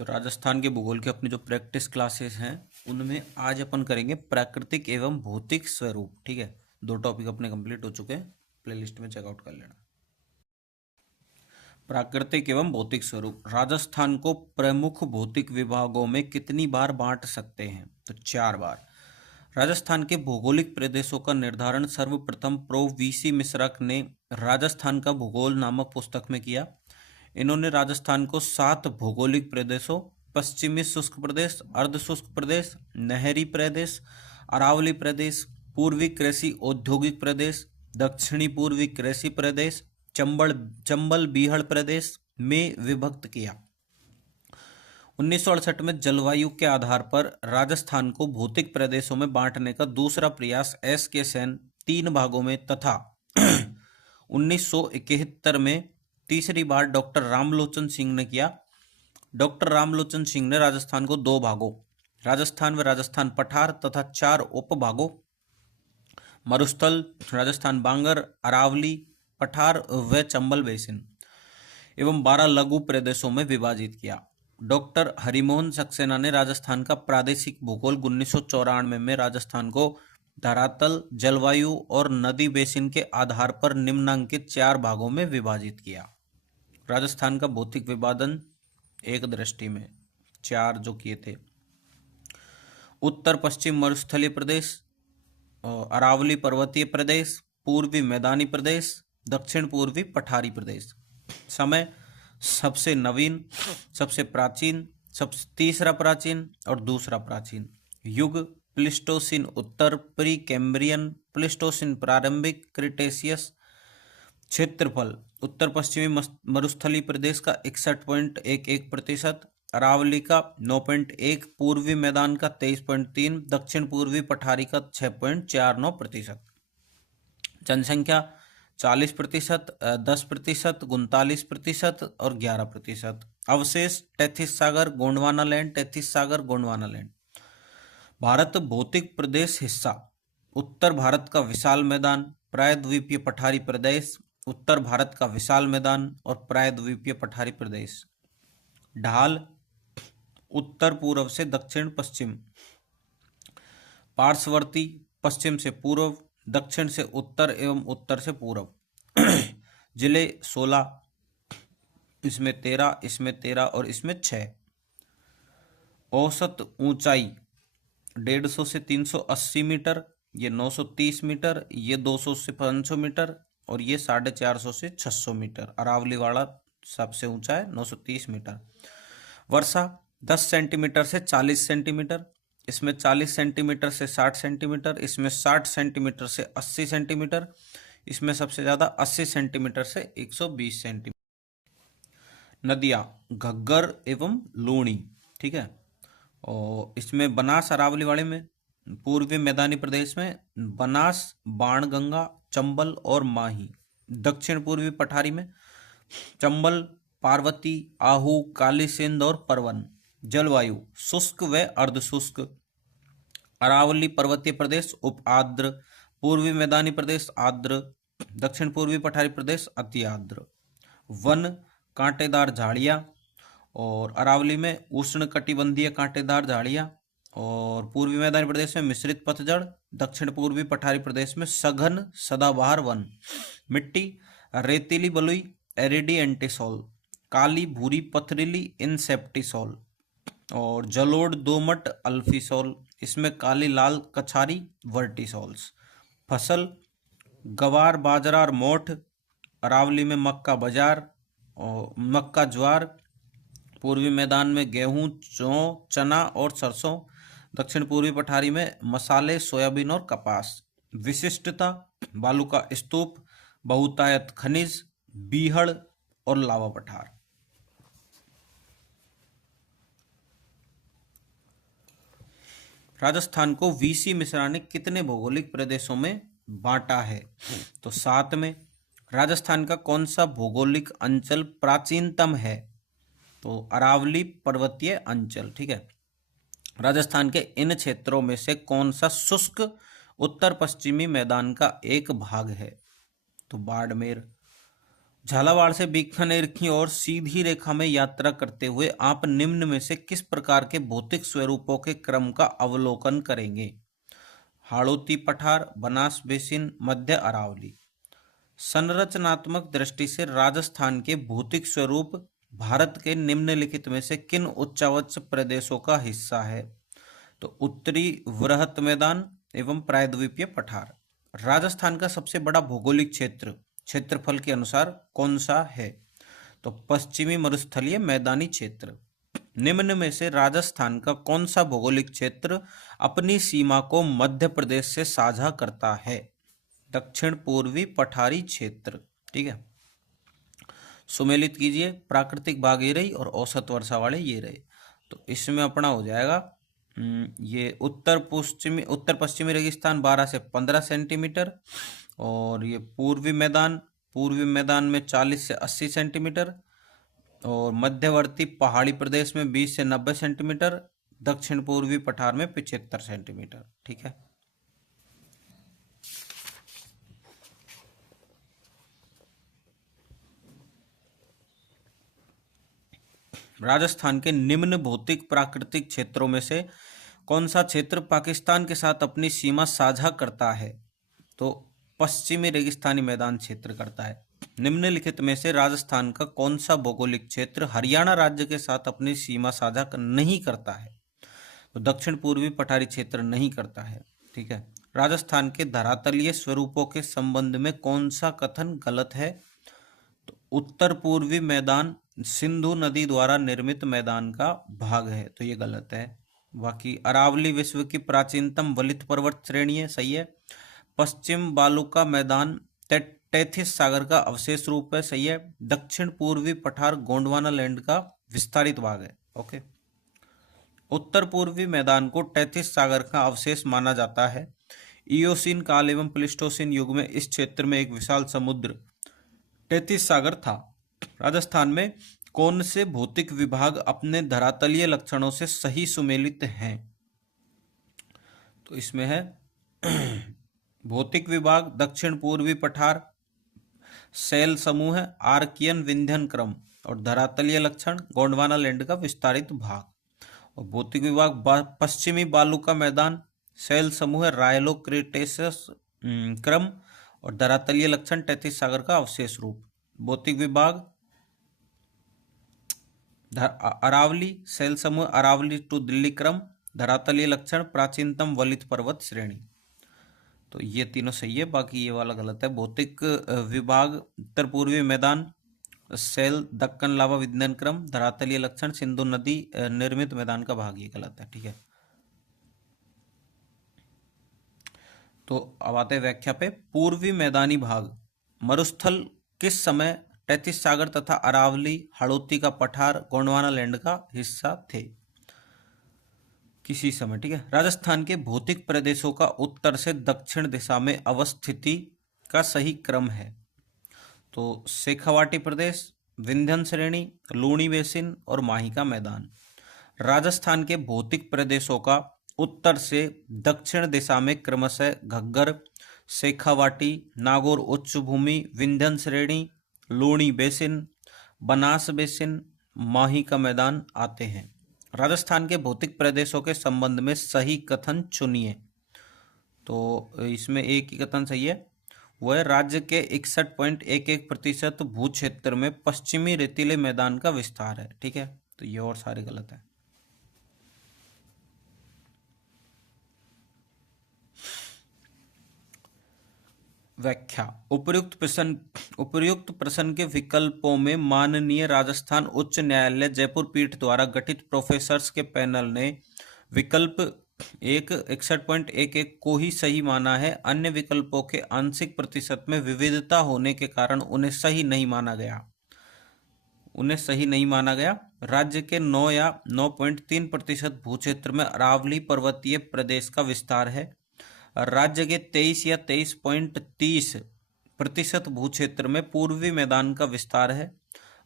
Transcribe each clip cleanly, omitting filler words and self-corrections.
तो राजस्थान के भूगोल के अपनी जो प्रैक्टिस क्लासेस हैं उनमें आज अपन करेंगे प्राकृतिक एवं भौतिक स्वरूप। ठीक है, 2 टॉपिक अपने कंप्लीट हो चुके हैं, प्लेलिस्ट में चेकआउट कर लेना। प्राकृतिक एवं भौतिक स्वरूप। राजस्थान को प्रमुख भौतिक विभागों में कितनी बार बांट सकते हैं? तो 4 बार। राजस्थान के भौगोलिक प्रदेशों का निर्धारण सर्वप्रथम प्रो वीसी मिश्रक ने राजस्थान का भूगोल नामक पुस्तक में किया। इन्होंने राजस्थान को 7 भौगोलिक प्रदेशों, पश्चिमी शुष्क प्रदेश, अर्ध शुष्क प्रदेश, नहरी प्रदेश, अरावली प्रदेश, पूर्वी कृषि औद्योगिक प्रदेश, दक्षिणी पूर्वी कृषि प्रदेश, चंबल बीहड़ प्रदेश में विभक्त किया। 1968 में जलवायु के आधार पर राजस्थान को भौतिक प्रदेशों में बांटने का दूसरा प्रयास एस के सेन 3 भागों में तथा 1971 में तीसरी बार डॉक्टर रामलोचन सिंह ने किया। डॉक्टर रामलोचन सिंह ने राजस्थान को 2 भागों, राजस्थान व राजस्थान पठार तथा 4 उपभागों, मरुस्थल, राजस्थान बांगर, अरावली पठार व चंबल बेसिन एवं 12 लघु प्रदेशों में विभाजित किया। डॉक्टर हरिमोहन सक्सेना ने राजस्थान का प्रादेशिक भूगोल 1994 में राजस्थान को धरातल, जलवायु और नदी बेसिन के आधार पर निम्नांकित 4 भागों में विभाजित किया। राजस्थान का भौतिक विभाजन एक दृष्टि में 4 जो किए थे: उत्तर पश्चिम मरुस्थलीय प्रदेश, अरावली पर्वतीय प्रदेश, पूर्वी मैदानी प्रदेश, दक्षिण पूर्वी पठारी प्रदेश। समय: सबसे नवीन, सबसे प्राचीन, सबसे तीसरा प्राचीन और दूसरा प्राचीन। युग: प्लीस्टोसिन उत्तर, प्री कैम्ब्रियन, प्लीस्टोसिन प्रारंभिक, क्रिटेशियस। क्षेत्रफल: उत्तर पश्चिमी मरुस्थलीय प्रदेश का 61.11%, अरावली का 9.1, पूर्वी मैदान का 23.3, दक्षिण पूर्वी पठारी का 6.49%। जनसंख्या: 40%, 10%, 39% और 11%। अवशेष: टेथिस सागर गोंडवानालैंड, टेथिस सागर गोंडवानालैंड। भारत भौतिक प्रदेश हिस्सा: उत्तर भारत का विशाल मैदान, प्रायद्वीपीय पठारी प्रदेश, उत्तर भारत का विशाल मैदान और प्रायद्वीपीय पठारी प्रदेश। ढाल: उत्तर पूर्व से दक्षिण पश्चिम, पार्श्ववर्ती: पश्चिम से पूर्व, दक्षिण से उत्तर एवं उत्तर से पूर्व। जिले: 16, इसमें 13, इसमें 13 और इसमें 6। औसत ऊंचाई: 150 से 380 मीटर, ये 930 मीटर, ये 200 से 500 मीटर और ये 450 से 600 मीटर। अरावली वाला सबसे ऊंचा है, 930 मीटर। वर्षा: 10 सेंटीमीटर से 40 सेंटीमीटर, इसमें 40 सेंटीमीटर से 60 सेंटीमीटर, इसमें 60 सेंटीमीटर से 80 सेंटीमीटर, इसमें सबसे ज़्यादा 80 सेंटीमीटर से 120 सेंटीमीटर। नदियाँ: घग्गर एवं लूणी। ठीक है, और इसमें बनास अरावली वाले में, पूर्वी मैदानी प्रदेश में बनास, बाणगंगा, चंबल और माही। दक्षिण पूर्वी पठारी में चंबल, पार्वती, आहू, काली सिंध और परवन। जलवायु: शुष्क व अर्धशुष्क, अरावली पर्वतीय प्रदेश उप आर्द्र, पूर्वी मैदानी प्रदेश आर्द्र, दक्षिण पूर्वी पठारी प्रदेश अति आर्द्र। वन: कांटेदार झाड़ियाँ, और अरावली में उष्ण कटिबंधीय कांटेदार झाड़ियाँ, और पूर्वी मैदानी प्रदेश में मिश्रित पतझड़, दक्षिण पूर्वी पठारी प्रदेश में सघन सदाबहार वन। मिट्टी: रेतीली बलुई एरिडी एंटीसोल, काली भूरी पथरीली इनसेप्टिसोल और जलोढ़ दोमट अल्फीसोल, इसमें काली लाल कछारी वर्टिसोल्स। फसल: गवार, बाजरा और मोठ, अरावली में मक्का बाजार और मक्का ज्वार, पूर्वी मैदान में गेहूं, जौ, चना और सरसों, दक्षिण पूर्वी पठारी में मसाले, सोयाबीन और कपास। विशिष्टता: बालू का स्तूप, बहुतायत खनिज, बीहड़ और लावा पठार। राजस्थान को वीसी मिश्रा ने कितने भौगोलिक प्रदेशों में बांटा है? तो 7 में। राजस्थान का कौन सा भौगोलिक अंचल प्राचीनतम है? तो अरावली पर्वतीय अंचल। ठीक है, राजस्थान के इन क्षेत्रों में से कौन सा शुष्क उत्तर पश्चिमी मैदान का एक भाग है? तो बाड़मेर। झालावाड़ से बीकानेर की ओर सीधी रेखा में यात्रा करते हुए आप निम्न में से किस प्रकार के भौतिक स्वरूपों के क्रम का अवलोकन करेंगे? हाड़ौती पठार, बनास बेसिन, मध्य अरावली। संरचनात्मक दृष्टि से राजस्थान के भौतिक स्वरूप भारत के निम्नलिखित में से किन उच्चावच प्रदेशों का हिस्सा है? तो उत्तरी वृहत मैदान एवं प्रायद्वीपीय पठार। राजस्थान का सबसे बड़ा भौगोलिक क्षेत्र क्षेत्रफल के अनुसार कौन सा है? तो पश्चिमी मरुस्थलीय मैदानी क्षेत्र। निम्न में से राजस्थान का कौन सा भौगोलिक क्षेत्र अपनी सीमा को मध्य प्रदेश से साझा करता है? दक्षिण पूर्वी पठारी क्षेत्र। ठीक है, सुमेलित कीजिए। प्राकृतिक भाग ये रही और औसत वर्षा वाले ये रहे। तो इसमें अपना हो जाएगा ये उत्तर पश्चिमी रेगिस्तान 12 से 15 सेंटीमीटर, और ये पूर्वी मैदान में 40 से 80 सेंटीमीटर, और मध्यवर्ती पहाड़ी प्रदेश में 20 से 90 सेंटीमीटर, दक्षिण पूर्वी पठार में 75 सेंटीमीटर। ठीक है, राजस्थान के निम्न भौतिक प्राकृतिक क्षेत्रों में से कौन सा क्षेत्र पाकिस्तान के साथ अपनी सीमा साझा करता है? तो पश्चिमी रेगिस्तानी मैदान क्षेत्र करता है। निम्नलिखित में से राजस्थान का कौन सा भौगोलिक क्षेत्र हरियाणा राज्य के साथ अपनी सीमा साझा नहीं करता है? तो दक्षिण पूर्वी पठारी क्षेत्र नहीं करता है। ठीक है, राजस्थान के धरातलीय स्वरूपों के संबंध में कौन सा कथन गलत है? तो उत्तर पूर्वी मैदान सिंधु नदी द्वारा निर्मित मैदान का भाग है, तो ये गलत है। बाकी अरावली विश्व की प्राचीनतम वलित पर्वत श्रेणी है, सही है। पश्चिम बालुका मैदान टेथिस सागर का अवशेष रूप है, सही है। दक्षिण पूर्वी पठार गोंडवाना लैंड का विस्तारित भाग है। ओके, उत्तर पूर्वी मैदान को टेथिस सागर का अवशेष माना जाता है। इयोसीन काल एवं प्लिस्टोसिन युग में इस क्षेत्र में एक विशाल समुद्र टेथिस सागर था। राजस्थान में कौन से भौतिक विभाग अपने धरातलीय लक्षणों से सही सुमेलित हैं? तो इसमें है भौतिक विभाग दक्षिण पूर्वी पठार, शैल समूह, आर्कियन विंध्यन क्रम, और धरातलीय लक्षण गोंडवाना लैंड का विस्तारित भाग। और भौतिक विभाग पश्चिमी बालुका मैदान, शैल समूह रायलो क्रेटेशियस क्रम, और धरातलीय लक्षण टेथिस सागर का अवशेष रूप। भौतिक विभाग अरावली, शैल समूह अरावली टू दिल्ली क्रम, धरातलीय लक्षण प्राचीनतम वलित पर्वत श्रेणी। तो ये तीनों सही है, बाकी ये वाला गलत है। भौतिक विभाग उत्तर पूर्वी मैदान, शैल दक्कन लावा विज्ञान क्रम, धरातलीय लक्षण सिंधु नदी निर्मित मैदान का भाग, ये गलत है। ठीक है, तो अब आते हैं व्याख्या पे। पूर्वी मैदानी भाग मरुस्थल किस समय टेथिस सागर तथा अरावली, हाड़ौती का पठार, गोंडवाना लैंड का हिस्सा थे? किसी समय। ठीक है, राजस्थान के भौतिक प्रदेशों का उत्तर से दक्षिण दिशा में अवस्थिति का सही क्रम है। तो शेखावाटी प्रदेश, विंध्यन श्रेणी, लूणी बेसिन और माही का मैदान। राजस्थान के भौतिक प्रदेशों का उत्तर से दक्षिण दिशा में क्रमशः घग्गर, शेखावाटी, नागौर उच्च भूमि, विंध्यन श्रेणी, लूणी बेसिन, बनास बेसिन, माही का मैदान आते हैं। राजस्थान के भौतिक प्रदेशों के संबंध में सही कथन चुनिए। तो इसमें एक ही कथन सही है, वह राज्य के 61.11% भू क्षेत्र में पश्चिमी रेतीले मैदान का विस्तार है। ठीक है, तो ये और सारे गलत है। व्याख्या। उपर्युक्त प्रश्न के विकल्पों में माननीय राजस्थान उच्च न्यायालय जयपुर पीठ द्वारा गठित प्रोफेसर्स के पैनल ने विकल्प 61.11 को ही सही माना है। अन्य विकल्पों के आंशिक प्रतिशत में विविधता होने के कारण उन्हें सही नहीं माना गया। राज्य के 9 या 9.3% भू क्षेत्र में अरावली पर्वतीय प्रदेश का विस्तार है। राज्य के 23 या 23.30% भू क्षेत्र में पूर्वी मैदान का विस्तार है।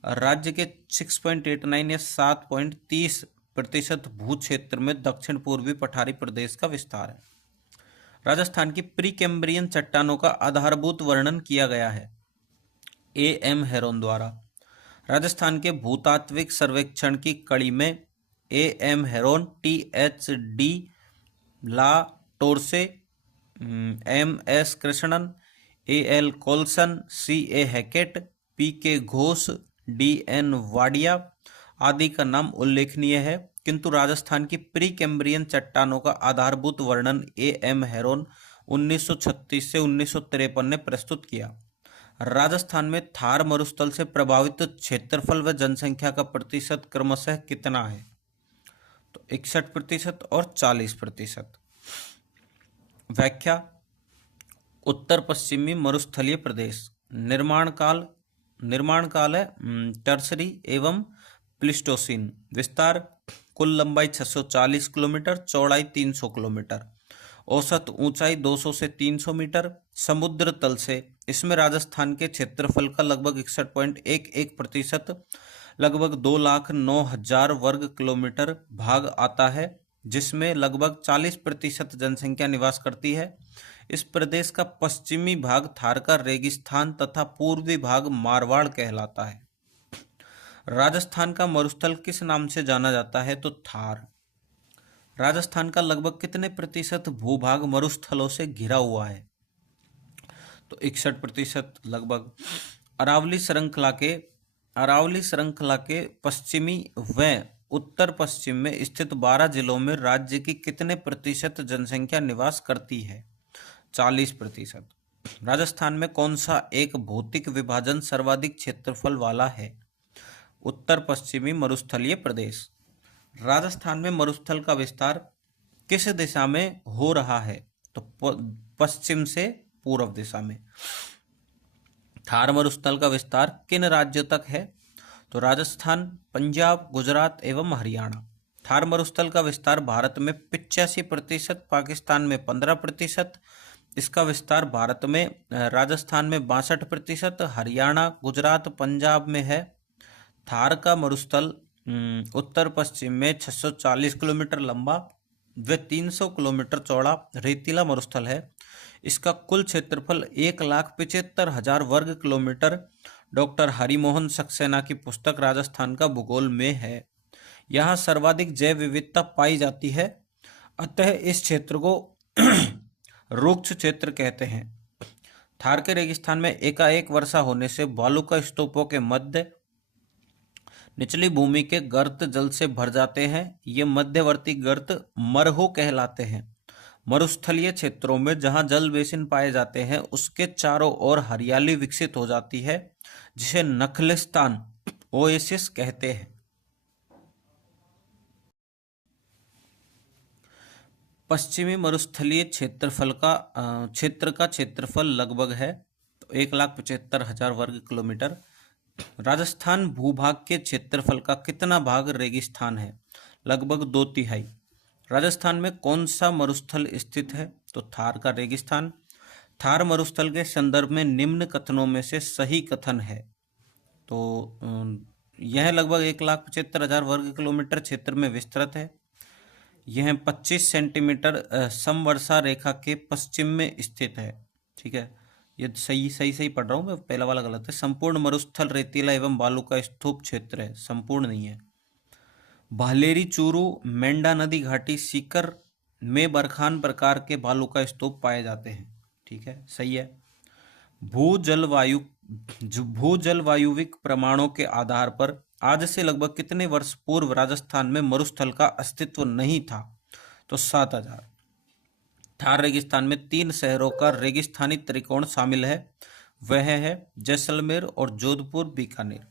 राज्य के 6.89 या 7.30% भू क्षेत्र में दक्षिण पूर्वी पठारी प्रदेश का विस्तार है। राजस्थान की प्री कैम्ब्रियन चट्टानों का आधारभूत वर्णन किया गया है। ए एम हेरोन द्वारा। राजस्थान के भूतात्विक सर्वेक्षण की कड़ी में A M Heron, T H D La Touche, M S Krishnan, A L Coulson, C A Hackett, P K Ghosh, D N Wadia आदि का नाम उल्लेखनीय है, किंतु राजस्थान की प्री कैम्ब्रियन चट्टानों का आधारभूत वर्णन ए एम हेरोन 1936 से 1953 ने प्रस्तुत किया। राजस्थान में थार मरुस्थल से प्रभावित क्षेत्रफल व जनसंख्या का प्रतिशत क्रमशः कितना है? तो 61% और 40%। व्याख्या: उत्तर पश्चिमी मरुस्थलीय प्रदेश। निर्माण काल है टर्सरी एवं प्लिस्टोसिन। विस्तार: कुल लंबाई 640 किलोमीटर, चौड़ाई 300 किलोमीटर, औसत ऊंचाई 200 से 300 मीटर। समुद्र तल से इसमें राजस्थान के क्षेत्रफल का लगभग 61.11%, लगभग 2,09,000 वर्ग किलोमीटर भाग आता है, जिसमें लगभग 40% जनसंख्या निवास करती है। इस प्रदेश का पश्चिमी भाग थार का रेगिस्तान तथा पूर्वी भाग मारवाड़ कहलाता है। राजस्थान का मरुस्थल किस नाम से जाना जाता है? तो थार। राजस्थान का लगभग कितने प्रतिशत भूभाग मरुस्थलों से घिरा हुआ है? तो 61% लगभग। अरावली श्रृंखला के पश्चिमी व उत्तर पश्चिम में स्थित 12 जिलों में राज्य की कितने प्रतिशत जनसंख्या निवास करती है? 40%। राजस्थान में कौन सा एक भौतिक विभाजन सर्वाधिक क्षेत्रफल वाला है? उत्तर पश्चिमी मरुस्थलीय प्रदेश। राजस्थान में मरुस्थल का विस्तार किस दिशा में हो रहा है? तो पश्चिम से पूर्व दिशा में। थार मरुस्थल का विस्तार किन राज्यों तक है? तो राजस्थान, पंजाब, गुजरात एवं हरियाणा। थार मरुस्थल का विस्तार भारत में 85%, पाकिस्तान में 15%। इसका विस्तार भारत में राजस्थान में 62%, हरियाणा, गुजरात, पंजाब में है। थार का मरुस्थल उत्तर पश्चिम में 640 किलोमीटर लंबा व 300 किलोमीटर चौड़ा रेतीला मरुस्थल है। इसका कुल क्षेत्रफल 1,75,000 वर्ग किलोमीटर डॉक्टर हरिमोहन सक्सेना की पुस्तक राजस्थान का भूगोल में है। यहाँ सर्वाधिक जैव विविधता पाई जाती है, अतः इस क्षेत्र को रुक्ष क्षेत्र कहते हैं। थार के रेगिस्तान में एकाएक वर्षा होने से बालू का स्तूपों के मध्य निचली भूमि के गर्त जल से भर जाते हैं। ये मध्यवर्ती गर्त मरहो कहलाते हैं। मरुस्थलीय क्षेत्रों में जहां जल बेसिन पाए जाते हैं उसके चारों ओर हरियाली विकसित हो जाती है, जिसे नखलिस्तान ओएसिस कहते हैं। पश्चिमी मरुस्थलीय क्षेत्र का क्षेत्रफल लगभग है 1,75,000 वर्ग किलोमीटर। राजस्थान भूभाग के क्षेत्रफल का कितना भाग रेगिस्तान है? लगभग 2/3। राजस्थान में कौन सा मरुस्थल स्थित है? तो थार का रेगिस्तान। थार मरुस्थल के संदर्भ में निम्न कथनों में से सही कथन है। तो यह लगभग 1,75,000 वर्ग किलोमीटर क्षेत्र में विस्तृत है। यह 25 सेंटीमीटर समवर्षा रेखा के पश्चिम में स्थित है। ठीक है, ये सही पढ़ रहा हूँ मैं, पहला वाला गलत है। संपूर्ण मरुस्थल रेतीला एवं बालू का स्तूप क्षेत्र है, संपूर्ण नहीं है। भालेरी चूरू, मेंढा नदी घाटी, सीकर में बरखान प्रकार के बालू का स्तूप पाए जाते हैं। ठीक है, सही है। भू जलवायुविक प्रमाणों के आधार पर आज से लगभग कितने वर्ष पूर्व राजस्थान में मरुस्थल का अस्तित्व नहीं था? तो 7,000। थार रेगिस्तान में 3 शहरों का रेगिस्तानी त्रिकोण शामिल है, वह है जैसलमेर और जोधपुर, बीकानेर।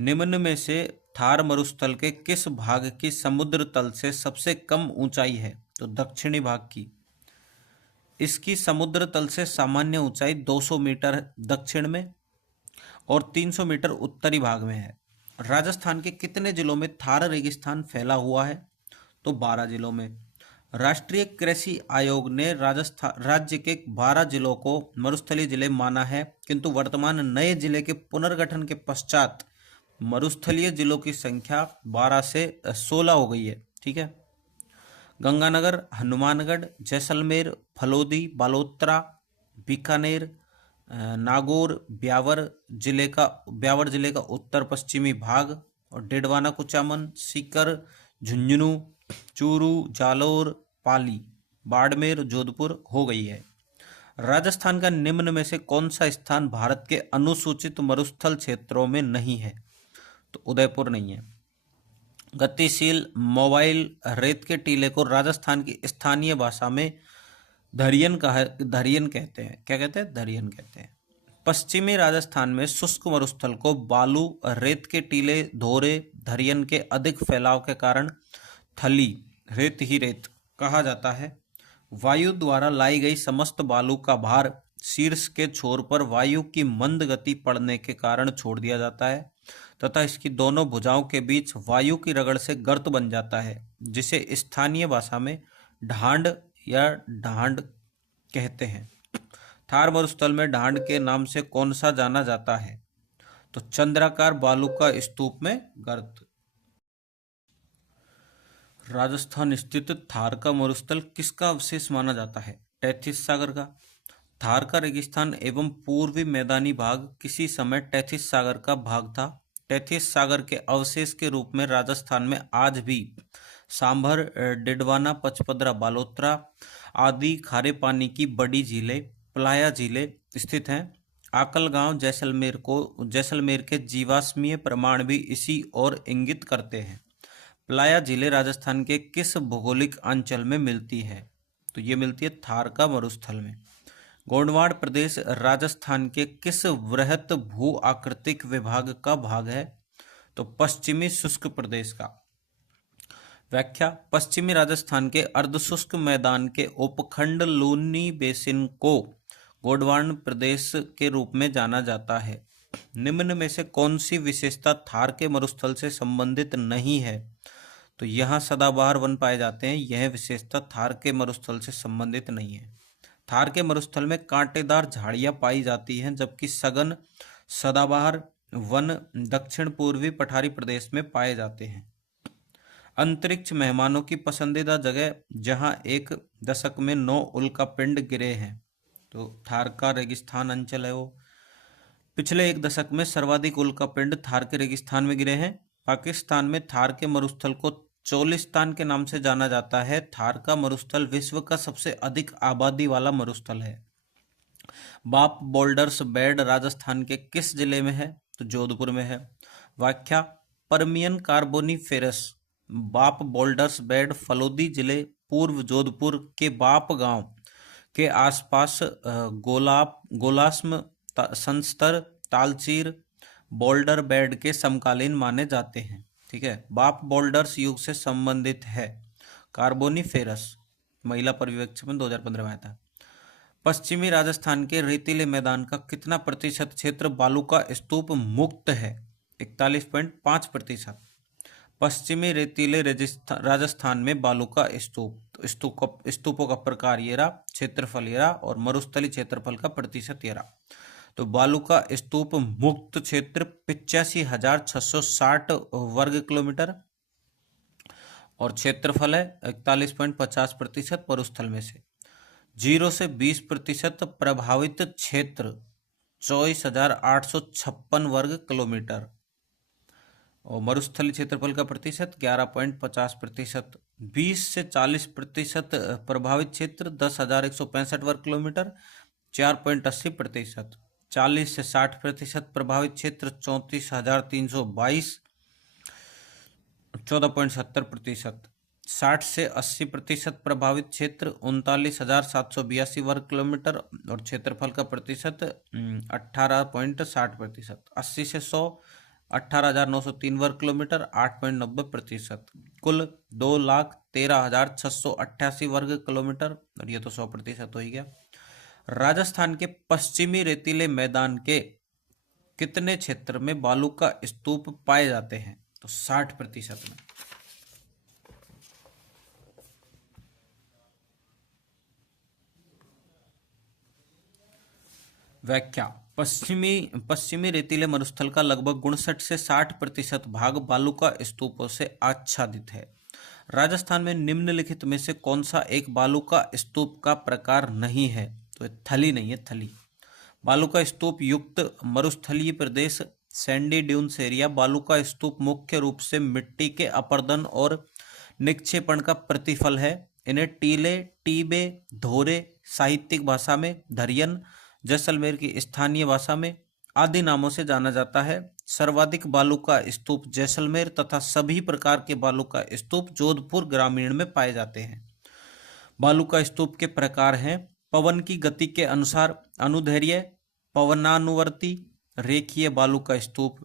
निम्न में से थार मरुस्थल के किस भाग की समुद्र तल से सबसे कम ऊंचाई है? तो दक्षिणी भाग की। इसकी समुद्र तल से सामान्य ऊंचाई 200 मीटर दक्षिण में और 300 मीटर उत्तरी भाग में है। राजस्थान के कितने जिलों में थार रेगिस्तान फैला हुआ है? तो 12 जिलों में। राष्ट्रीय कृषि आयोग ने राज्य के 12 जिलों को मरुस्थलीय जिले माना है, किंतु वर्तमान नए जिले के पुनर्गठन के पश्चात मरुस्थलीय जिलों की संख्या 12 से 16 हो गई है। ठीक है, गंगानगर, हनुमानगढ़, जैसलमेर, फलोदी, बालोतरा, बीकानेर, नागौर ब्यावर जिले का उत्तर पश्चिमी भाग, और डेडवाना कुचामन, सीकर, झुंझुनू, चूरू, जालौर, पाली, बाड़मेर, जोधपुर हो गई है। राजस्थान का निम्न में से कौन सा स्थान भारत के अनुसूचित मरुस्थल क्षेत्रों में नहीं है? तो उदयपुर नहीं है। गतिशील मोबाइल रेत के टीले को राजस्थान की स्थानीय भाषा में धरियन कहते हैं। क्या कहते हैं? धरियन कहते हैं। पश्चिमी राजस्थान में शुष्क मरुस्थल को बालू, रेत के टीले, धोरे, धरियन के अधिक फैलाव के कारण थली, रेत ही रेत कहा जाता है। वायु द्वारा लाई गई समस्त बालू का भार शीर्ष के छोर पर वायु की मंद गति पड़ने के कारण छोड़ दिया जाता है तथा इसकी दोनों भुजाओं के बीच वायु की रगड़ से गर्त बन जाता है, जिसे स्थानीय भाषा में ढांड या ढांड कहते हैं। थार मरुस्थल में ढांड के नाम से कौन सा जाना जाता है? तो चंद्राकार बालू का स्तूप में गर्त। राजस्थान स्थित थार का मरुस्थल किसका अवशेष माना जाता है? टेथिस सागर का। थार का रेगिस्तान एवं पूर्वी मैदानी भाग किसी समय टेथिस सागर का भाग था। टेथिस सागर के अवशेष के रूप में राजस्थान में आज भी सांभर, डिडवाना, पचपदरा, बालोतरा आदि खारे पानी की बड़ी झीलें, प्लाया झीलें स्थित हैं। आकल गांव जैसलमेर के जीवाश्मीय प्रमाण भी इसी ओर इंगित करते हैं। प्लाया झीलें राजस्थान के किस भौगोलिक अंचल में मिलती है? तो ये मिलती है थार का मरुस्थल में। गोंडवाड़ प्रदेश राजस्थान के किस वृहत भू आकृतिक विभाग का भाग है? तो पश्चिमी शुष्क प्रदेश का। व्याख्या: पश्चिमी राजस्थान के अर्धशुष्क मैदान के उपखंड लूनी बेसिन को गोंडवाड़ प्रदेश के रूप में जाना जाता है। निम्न में से कौन सी विशेषता थार के मरुस्थल से संबंधित नहीं है? तो यहाँ सदाबहार वन पाए जाते हैं। यह विशेषता थार के मरुस्थल से संबंधित नहीं है। थार के मरुस्थल में कांटेदार झाड़ियाँ पाई जाती हैं, जबकि सघन सदाबहार वन दक्षिण पूर्वी पठारी प्रदेश में पाए जाते हैं। अंतरिक्ष मेहमानों की पसंदीदा जगह जहां एक दशक में 9 उल्कापिंड गिरे हैं, तो थार का रेगिस्तान अंचल है वो। पिछले एक दशक में सर्वाधिक उल्कापिंड थार के रेगिस्तान में गिरे हैं। पाकिस्तान में थार के मरुस्थल को चोलिस्तान के नाम से जाना जाता है। थार का मरुस्थल विश्व का सबसे अधिक आबादी वाला मरुस्थल है। बाप बोल्डर्स बेड राजस्थान के किस जिले में है? तो जोधपुर में है। व्याख्या: परमियन कार्बोनिफेरस बाप बोल्डर्स बेड फलोदी जिले पूर्व जोधपुर के बाप गांव के आसपास गोलास्म संस्तर तालचीर बोल्डर बेड के समकालीन माने जाते हैं। ठीक है, बाप बोल्डर्स युग से संबंधित है। कार्बोनिफेरस महिला परिवेक्षण में 2015 में आया था। पश्चिमी राजस्थान के रेतीले मैदान का कितना प्रतिशत क्षेत्र बालू का स्तूप मुक्त है? 41.5%। पश्चिमी रेतीले राजस्थान में बालू का स्तूपों का प्रकार ये रहा, क्षेत्रफल ये रहा, और मरुस्थली क्षेत्रफल का प्रतिशत ये रहा। तो बालू का स्तूप मुक्त क्षेत्र 85,660 वर्ग किलोमीटर और क्षेत्रफल है 41.50% मरुस्थल में से। 0 से 20% प्रभावित क्षेत्र 24,856 वर्ग किलोमीटर और मरुस्थली क्षेत्रफल का प्रतिशत 11.50%। 20 से 40% प्रभावित क्षेत्र 10,165 वर्ग किलोमीटर 4.80%। 40 से 60% प्रभावित क्षेत्र 34,322 14.70%। 60 से 80% प्रभावित क्षेत्र 39,782 वर्ग किलोमीटर और क्षेत्रफल का प्रतिशत 18.60%। 80 से 100 18,903 वर्ग किलोमीटर 8.90%। कुल 2,13,688 वर्ग किलोमीटर और ये तो 100% हो ही गया। राजस्थान के पश्चिमी रेतीले मैदान के कितने क्षेत्र में बालू का स्तूप पाए जाते हैं? तो 60% में। व्याख्या: पश्चिमी रेतीले मरुस्थल का लगभग 59 से 60% भाग बालू का स्तूपों से आच्छादित है। राजस्थान में निम्नलिखित में से कौन सा एक बालू का स्तूप का प्रकार नहीं है? तो थली नहीं है, थली। बालू का स्तूप युक्त मरुस्थलीय प्रदेश सैंडी ड्यून्स एरिया। बालू का स्तूप मुख्य रूप से मिट्टी के अपर्दन और निक्षेपण का प्रतिफल है। इन्हें टीले, टीबे, धोरे, साहित्यिक भाषा में धरियन, जैसलमेर की स्थानीय भाषा में आदि नामों से जाना जाता है। सर्वाधिक बालू का स्तूप जैसलमेर तथा सभी प्रकार के बालू का स्तूप जोधपुर ग्रामीण में पाए जाते हैं। बालू का स्तूप के प्रकार हैं: पवन की गति के अनुसार अनुदैर्घ्य, पवनानुवर्ती, रेखीय बालू का स्तूप,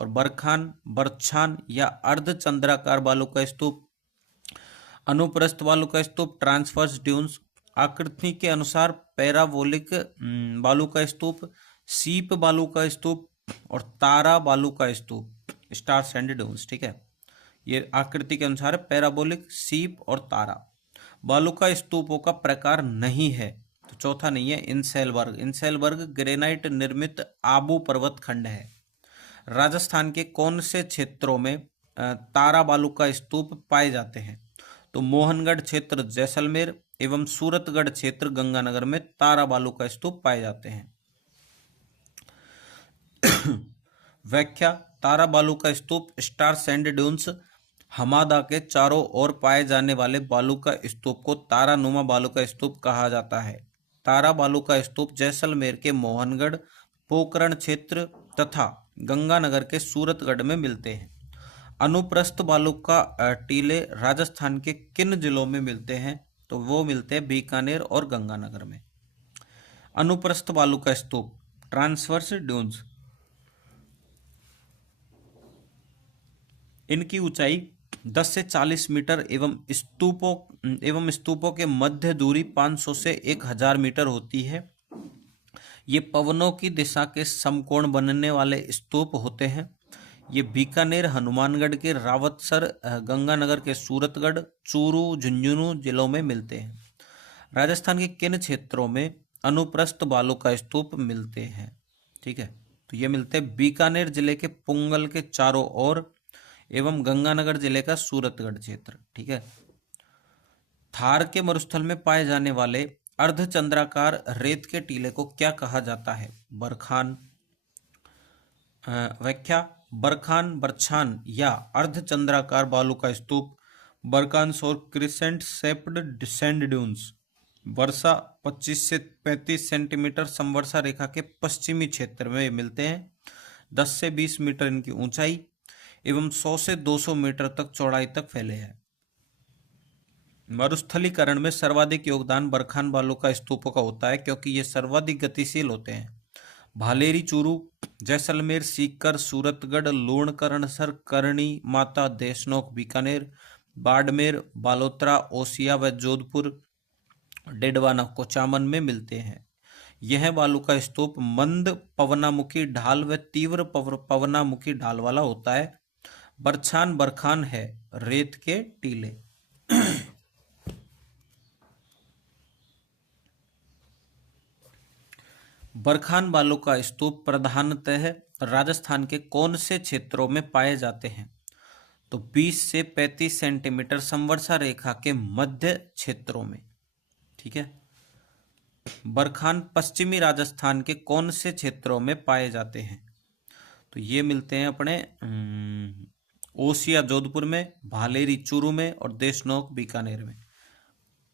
और बरखान, बरछान या अर्धचंद्राकार बालू का स्तूप, अनुप्रस्थ बालू का स्तूप, ट्रांसवर्स ड्यून्स, आकृति के अनुसार पैराबोलिक बालू का स्तूप, सीप बालू का स्तूप और तारा बालू का स्तूप, स्टार सैंड ड्यून्स। ठीक है, ये आकृति के अनुसार है, पैराबोलिक, सीप और तारा। बालू का स्तूपों का प्रकार नहीं है, तो चौथा नहीं है इंसेलबर्ग। इंसेलबर्ग ग्रेनाइट निर्मित आबू पर्वत खंड है। राजस्थान के कौन से क्षेत्रों में तारा बालू का स्तूप पाए जाते हैं? तो मोहनगढ़ क्षेत्र जैसलमेर एवं सूरतगढ़ क्षेत्र गंगानगर में तारा बालू का स्तूप पाए जाते हैं। व्याख्या: तारा बालू का स्तूप स्टार सैंड ड्यून्स हमादा के चारों ओर पाए जाने वाले बालू का स्तूप को तारानुमा बालू का स्तूप कहा जाता है। तारा बालू का स्तूप जैसलमेर के मोहनगढ़, पोखरण क्षेत्र तथा गंगानगर के सूरतगढ़ में मिलते हैं। अनुप्रस्थ बालू का टीले राजस्थान के किन जिलों में मिलते हैं? तो वो मिलते हैं बीकानेर और गंगानगर में। अनुप्रस्थ बालू का स्तूप ट्रांसवर्स ड्यून्स, इनकी ऊंचाई 10 से 40 मीटर एवं स्तूपों के मध्य दूरी 500 से 1000 मीटर होती है। ये पवनों की दिशा के समकोण बनने वाले स्तूप होते हैं। ये बीकानेर, हनुमानगढ़ के रावतसर, गंगानगर के सूरतगढ़, चूरू, झुंझुनू जिलों में मिलते हैं। राजस्थान के किन क्षेत्रों में अनुप्रस्थ बालू का स्तूप मिलते हैं? ठीक है, तो ये मिलते हैं बीकानेर जिले के पुंगल के चारों ओर एवं गंगानगर जिले का सूरतगढ़ क्षेत्र। ठीक है, थार के मरुस्थल में पाए जाने वाले अर्धचंद्राकार रेत के टीले को क्या कहा जाता है? बरखान। व्याख्या: बरखान, बरछान या अर्धचंद्राकार बालू का स्तूप बरकान्स और क्रिसेंट शेप्ड सैंड ड्यून्स वर्षा 25 से 35 सेंटीमीटर समवर्षा रेखा के पश्चिमी क्षेत्र में मिलते हैं। 10 से 20 मीटर इनकी ऊंचाई एवं 100 से 200 मीटर तक चौड़ाई तक फैले हैं। मरुस्थलीकरण में सर्वाधिक योगदान बरखान बालू का स्तूपों का होता है, क्योंकि ये सर्वाधिक गतिशील होते हैं। भालेरी, चूरू, जैसलमेर, सीकर, सूरतगढ़, लूणकरणसर, करणी माता, देशनोक, बीकानेर, बाड़मेर, बालोतरा, ओसिया व जोधपुर, डेडवाना, कोचामन में मिलते हैं। यह बालू का स्तूप मंद पवनामुखी ढाल व तीव्र पवनामुखी ढाल वाला होता है। बरछान, बरखान है रेत के टीले। बरखान बालू का स्तूप प्रधानतः राजस्थान के कौन से क्षेत्रों में पाए जाते हैं? तो 20 से 35 सेंटीमीटर समवर्षा रेखा के मध्य क्षेत्रों में। ठीक है, बरखान पश्चिमी राजस्थान के कौन से क्षेत्रों में पाए जाते हैं? तो ये मिलते हैं अपने ओसिया जोधपुर में, भालेरी चूरू में और देशनोक बीकानेर में।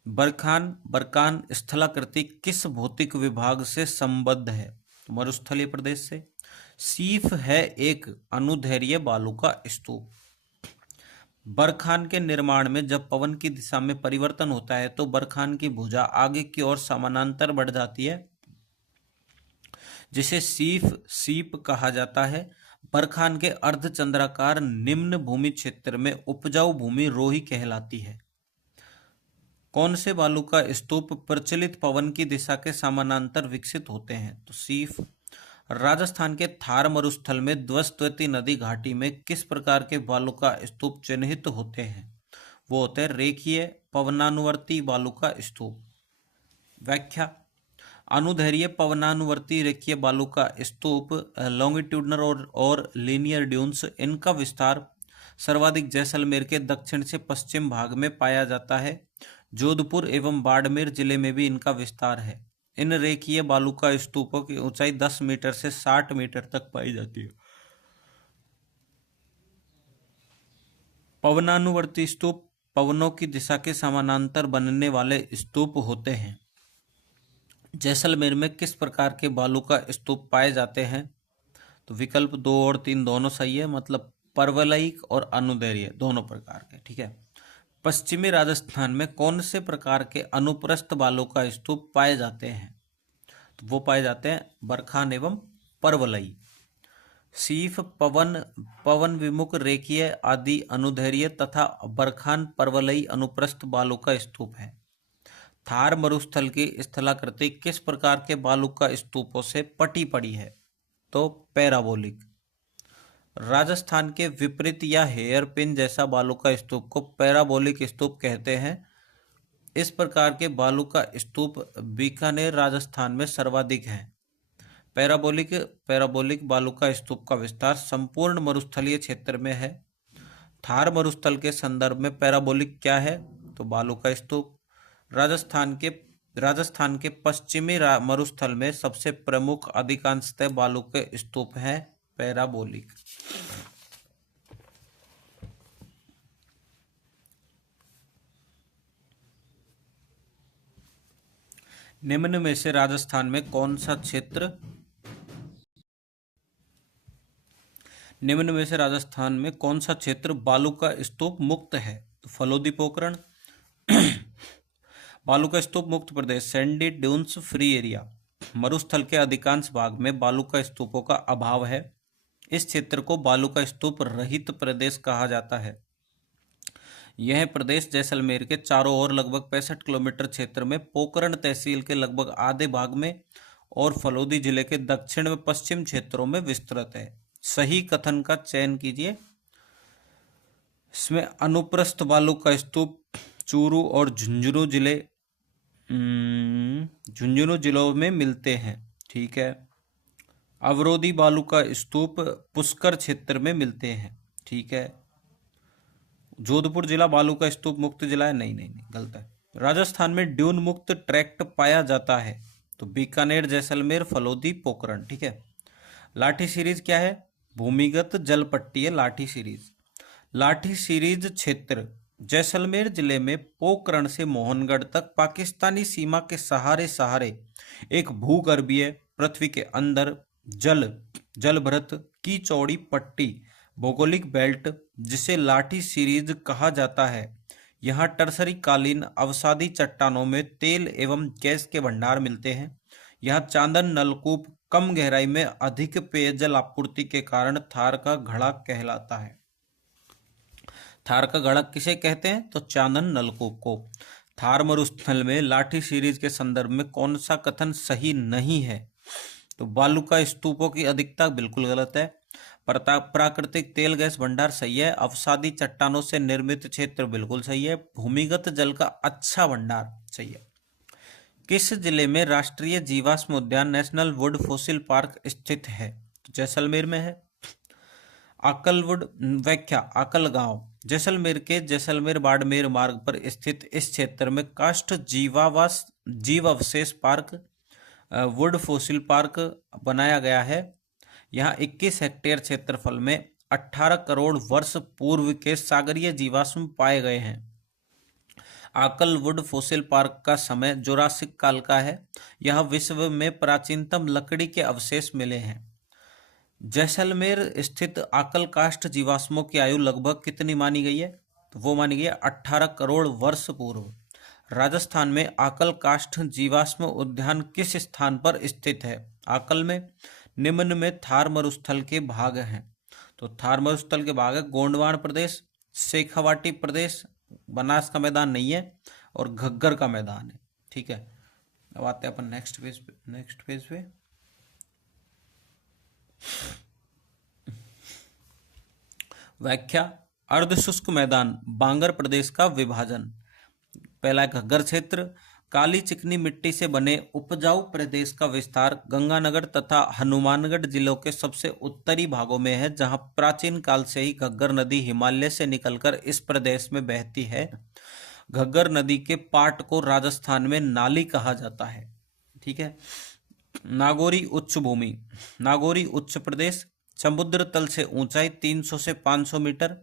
बरकान स्थलाकृति किस भौतिक विभाग से संबद्ध है? तो मरुस्थलीय प्रदेश से। सीफ है एक अनुदैर्घ्य बालू का स्तूप। बरखान के निर्माण में जब पवन की दिशा में परिवर्तन होता है तो बरखान की भुजा आगे की ओर समानांतर बढ़ जाती है, जिसे सीप कहा जाता है। बरखान के अर्धचंद्राकार निम्न भूमि क्षेत्र में उपजाऊ भूमि रोही कहलाती है। कौन से बालू का स्तूप प्रचलित पवन की दिशा के समानांतर विकसित होते हैं? तो सीफ। राजस्थान के थार मरुस्थल में द्वस्तवती नदी घाटी में किस प्रकार के बालू का स्तूप चिन्हित होते हैं? वो होते हैं रेखीय पवनानुवर्ती बालू का स्तूप। व्याख्या: अनुदैर्घ्य पवनानुवर्ती रेखीय बालू का स्तूप लॉन्गिट्यूडनल और लीनियर ड्यून्स, इनका विस्तार सर्वाधिक जैसलमेर के दक्षिण से पश्चिम भाग में पाया जाता है। जोधपुर एवं बाड़मेर जिले में भी इनका विस्तार है। इन रेखीय बालुका स्तूपों की ऊंचाई 10 मीटर से 60 मीटर तक पाई जाती है। पवनानुवर्ती स्तूप पवनों की दिशा के समानांतर बनने वाले स्तूप होते हैं। जैसलमेर में किस प्रकार के बालुका स्तूप पाए जाते हैं? तो विकल्प 2 और 3 दोनों सही है, मतलब पर्वलयिक और अनुदैर्घ्य दोनों प्रकार के। ठीक है। पश्चिमी राजस्थान में कौन से प्रकार के अनुप्रस्थ बालुका स्तूप पाए जाते हैं? तो वो पाए जाते हैं बरखान एवं पर्वलयी। शीफ, पवन विमुख रेखीय आदि अनुदैर्घ्य तथा बरखान पर्वलयी अनुप्रस्थ बालुका स्तूप है। थार मरुस्थल की स्थलाकृति किस प्रकार के बालुका स्तूपों से पटी पड़ी है? तो पैराबोलिक। राजस्थान के विपरीत या हेयर पिन जैसा बालुका स्तूप को पैराबोलिक स्तूप कहते हैं। इस प्रकार के बालुका स्तूप बीकानेर राजस्थान में सर्वाधिक हैं। पैराबोलिक बालुका स्तूप का विस्तार संपूर्ण मरुस्थलीय क्षेत्र में है। थार मरुस्थल के संदर्भ में पैराबोलिक क्या है? तो बालुका स्तूप। राजस्थान के पश्चिमी मरुस्थल में सबसे प्रमुख अधिकांशतः बालुका स्तूप हैं पैराबोलिक। निम्न में से राजस्थान में कौन सा क्षेत्र बालुका स्तूप मुक्त है? तो फलोदी पोखरण। बालुका स्तूप मुक्त प्रदेश सैंडी ड्यून्स फ्री एरिया। मरुस्थल के अधिकांश भाग में बालुका स्तूपों का अभाव है। इस क्षेत्र को बालुका स्तूप रहित प्रदेश कहा जाता है। यह प्रदेश जैसलमेर के चारों ओर लगभग 65 किलोमीटर क्षेत्र में, पोखरण तहसील के लगभग आधे भाग में और फलोदी जिले के दक्षिण में पश्चिम क्षेत्रों में विस्तृत है। सही कथन का चयन कीजिए। इसमें अनुप्रस्थ बालुका स्तूप चूरू और झुंझुनू जिलों में मिलते हैं। ठीक है। अवरोधी बालुका स्तूप पुष्कर क्षेत्र में मिलते हैं। ठीक है। जोधपुर जिला बालुका स्तूप मुक्त जिला है? नहीं, गलत है। राजस्थान में ड्यून मुक्त ट्रैक्ट पाया जाता है? तो बीकानेर, जैसलमेर, फलोदी, पोखरण। ठीक है। लाठी सीरीज क्या है? भूमिगत जल पट्टी है लाठी सीरीज। लाठी सीरीज क्षेत्र जैसलमेर जिले में पोखरण से मोहनगढ़ तक पाकिस्तानी सीमा के सहारे एक भूगर्भीय पृथ्वी के अंदर जलभृत की चौड़ी पट्टी भौगोलिक बेल्ट जिसे लाठी सीरीज कहा जाता है। यहाँ टर्सरी कालीन अवसादी चट्टानों में तेल एवं गैस के भंडार मिलते हैं। यहाँ चांदन नलकूप कम गहराई में अधिक पेयजल आपूर्ति के कारण थार का घड़ा कहलाता है। थार का घड़ा किसे कहते हैं? तो चांदन नलकूप को। थार मरुस्थल में लाठी सीरीज के संदर्भ में कौन सा कथन सही नहीं है? तो बालुका स्तूपों की अधिकता बिल्कुल गलत है। प्राकृतिक तेल गैस भंडार सही है। अवसादी चट्टानों से निर्मित क्षेत्र बिल्कुल सही है। भूमिगत जल का अच्छा भंडार सही है। किस जिले में राष्ट्रीय जीवाश्म उद्यान नेशनल वुड फॉसिल पार्क स्थित है? तो जैसलमेर में है। आकलवुड व्याख्या आकल गांव जैसलमेर के जैसलमेर बाड़मेर मार्ग पर स्थित इस क्षेत्र में काष्ठ जीव अवशेष पार्क वुड फॉसिल पार्क बनाया गया है। यहाँ 21 हेक्टेयर क्षेत्रफल में 18 करोड़ वर्ष पूर्व के सागरीय जीवाश्म पाए गए हैं। आकल वुड फॉसिल पार्क का समय जुरासिक काल का है। यहाँ विश्व में प्राचीनतम लकड़ी के अवशेष मिले हैं। जैसलमेर स्थित आकल काष्ठ जीवाश्मों की आयु लगभग कितनी मानी गई है? तो वो मानी गई है 18 करोड़ वर्ष पूर्व। राजस्थान में आकल काष्ठ जीवाश्म उद्यान किस स्थान पर स्थित है? आकल में। निम्न में थार मरुस्थल के भाग हैं। तो थार मरुस्थल के भाग है गोंडवाना प्रदेश, शेखावाटी प्रदेश, बनास का मैदान नहीं है और घग्गर का मैदान है। ठीक है। अब आते हैं अपन नेक्स्ट पेज पे। व्याख्या अर्धशुष्क मैदान बांगर प्रदेश का विभाजन। पहला घग्गर क्षेत्र काली चिकनी मिट्टी से बने उपजाऊ प्रदेश का विस्तार गंगानगर तथा हनुमानगढ़ जिलों के सबसे उत्तरी भागों में है, जहां प्राचीन काल से ही घग्गर नदी हिमालय से निकलकर इस प्रदेश में बहती है। घग्गर नदी के पाट को राजस्थान में नाली कहा जाता है। ठीक है। नागौरी उच्च भूमि, नागौरी उच्च प्रदेश, समुद्र तल से ऊंचाई 300 से 500 मीटर,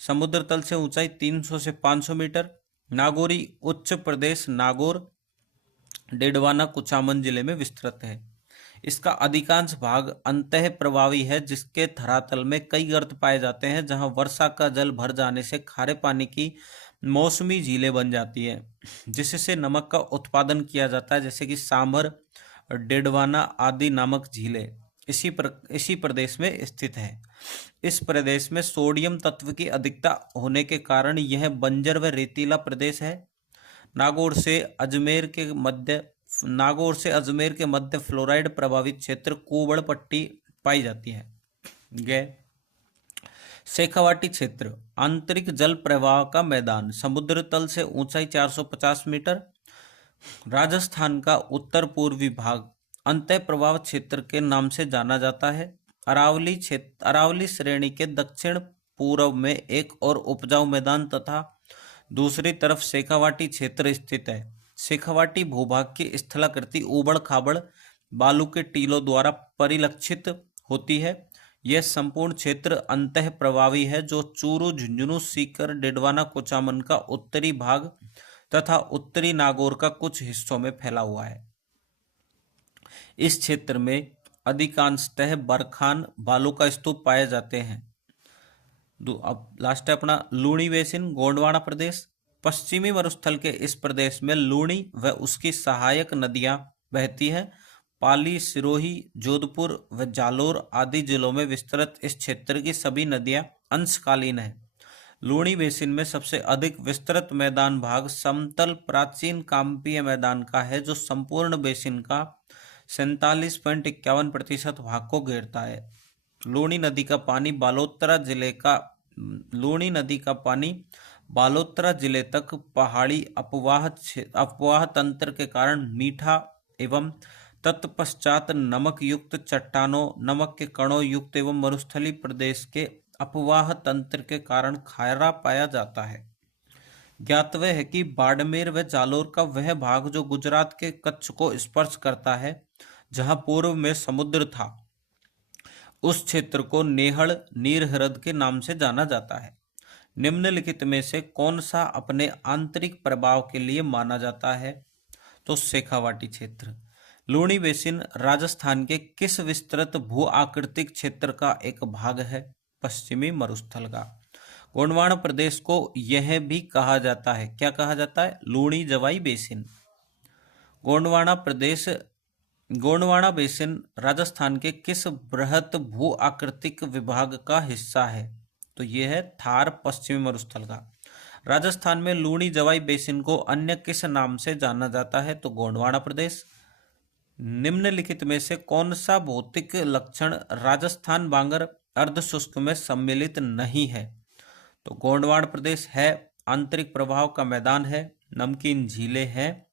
समुद्र तल से ऊंचाई 300 से 500 मीटर। नागौरी उच्च प्रदेश नागौर, डेडवाना, कुचामन जिले में विस्तृत है। इसका अधिकांश भाग अंतः प्रवाही है, जिसके धरातल में कई गर्त पाए जाते हैं, जहां वर्षा का जल भर जाने से खारे पानी की मौसमी झीलें बन जाती है, जिससे नमक का उत्पादन किया जाता है, जैसे कि सांभर, डेडवाना आदि नामक झीलें इसी प्रदेश में स्थित है। इस प्रदेश में सोडियम तत्व की अधिकता होने के कारण यह बंजर व रेतीला प्रदेश है। नागौर से अजमेर के मध्य फ्लोराइड प्रभावित क्षेत्र कुबड़ पट्टी पाई जाती है। गए शेखावाटी क्षेत्र, आंतरिक जल प्रवाह का मैदान, समुद्र तल से ऊंचाई 450 मीटर। राजस्थान का उत्तर पूर्वी भाग अंतः प्रवाह क्षेत्र के नाम से जाना जाता है। अरावली श्रेणी के दक्षिण पूर्व में एक और उपजाऊ मैदान तथा दूसरी तरफ शेखावाटी क्षेत्र स्थित है। शेखावाटी भूभाग की स्थलाकृति ऊबड़ खाबड़ बालू के टीलों द्वारा परिलक्षित होती है। यह संपूर्ण क्षेत्र अंतः प्रवाही है, जो चूरू, झुंझुनू, सीकर, डेडवाना, कुचामन का उत्तरी भाग तथा उत्तरी नागौर का कुछ हिस्सों में फैला हुआ है। इस क्षेत्र में अधिकांशतः बरखान बालू का स्तूप पाए जाते हैं। अब लास्ट है अपना लूणी बेसिन, गोंडवाना प्रदेश। पश्चिमी मरुस्थल के इस प्रदेश में लूणी व उसकी सहायक नदियां बहती हैं। पाली, सिरोही, जोधपुर व जालोर आदि जिलों में विस्तृत इस क्षेत्र की सभी नदियां अंशकालीन हैं। लूणी बेसिन में सबसे अधिक विस्तृत मैदान भाग समतल प्राचीन कांपीय मैदान का है, जो संपूर्ण बेसिन का 47.51% भाग को घेरता है। लूणी नदी का पानी बालोतरा जिले तक पहाड़ी अपवाह तंत्र के कारण मीठा एवं तत्पश्चात नमक युक्त चट्टानों, नमक के कणों युक्त एवं मरुस्थलीय प्रदेश के अपवाह तंत्र के कारण खारा पाया जाता है। ज्ञातव्य है कि बाड़मेर व जालोर का वह भाग जो गुजरात के कच्छ को स्पर्श करता है, जहां पूर्व में समुद्र था, उस क्षेत्र को नेहड़ नीर हृद के नाम से जाना जाता है। निम्नलिखित में से कौन सा अपने आंतरिक प्रभाव के लिए माना जाता है? तो शेखावाटी क्षेत्र। लूणी बेसिन राजस्थान के किस विस्तृत भू आकृतिक क्षेत्र का एक भाग है? पश्चिमी मरुस्थल का। गोंडवाना प्रदेश को यह भी कहा जाता है, क्या कहा जाता है? लूणी जवाई बेसिन। गोंडवाना बेसिन राजस्थान के किस बृहत भू आकृतिक विभाग का हिस्सा है? तो यह है थार पश्चिमी मरुस्थल का। राजस्थान में लूणी जवाई बेसिन को अन्य किस नाम से जाना जाता है? तो गोंडवाना प्रदेश। निम्नलिखित में से कौन सा भौतिक लक्षण राजस्थान बांगर अर्धशुष्क में सम्मिलित नहीं है? तो गोंडवाना प्रदेश है, आंतरिक प्रभाव का मैदान है, नमकीन झीलें हैं,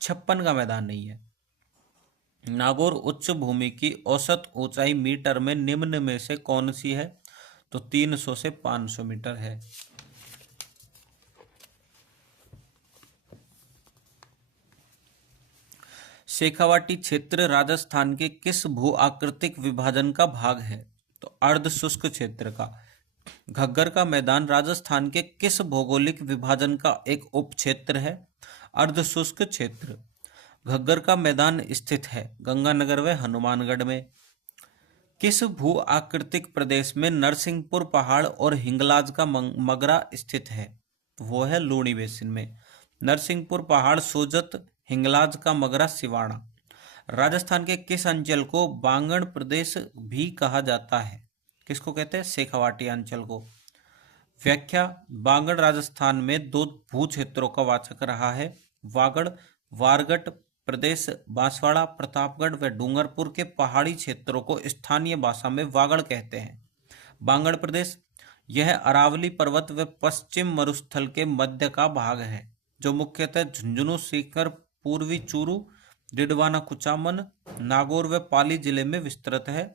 छप्पन का मैदान नहीं है। नागौर उच्च भूमि की औसत ऊंचाई मीटर में निम्न में से कौन सी है? तो 300 से 500 मीटर है। शेखावाटी क्षेत्र राजस्थान के किस भू आकृतिक विभाजन का भाग है? तो अर्धशुष्क क्षेत्र का। घग्गर का मैदान राजस्थान के किस भौगोलिक विभाजन का एक उपक्षेत्र है? अर्धशुष्क क्षेत्र। घग्गर का मैदान स्थित है गंगानगर व हनुमानगढ़ में। किस भू आकृतिक प्रदेश में नरसिंहपुर पहाड़ और हिंगलाज का मगरा स्थित है? तो वो है लूणी बेसिन में। नरसिंहपुर पहाड़ सोजत, हिंगलाज का मगरा सिवाड़ा। राजस्थान के किस अंचल को बांगड़ प्रदेश भी कहा जाता है? किसको कहते हैं? शेखावाटी अंचल को। व्याख्या: बांगड़ राजस्थान में दो भू क्षेत्रों का वाचक रहा है। वारगढ़ प्रदेश बांसवाड़ा, प्रतापगढ़ व डूंगरपुर के पहाड़ी क्षेत्रों को स्थानीय भाषा में वागड़ कहते हैं। बांगड़ प्रदेश यह अरावली पर्वत व पश्चिम मरुस्थल के मध्य का भाग है, जो मुख्यतः झुंझुनू, सीकर, पूर्वी चूरू, डिडवाना, कुचामन, नागौर व पाली जिले में विस्तृत है।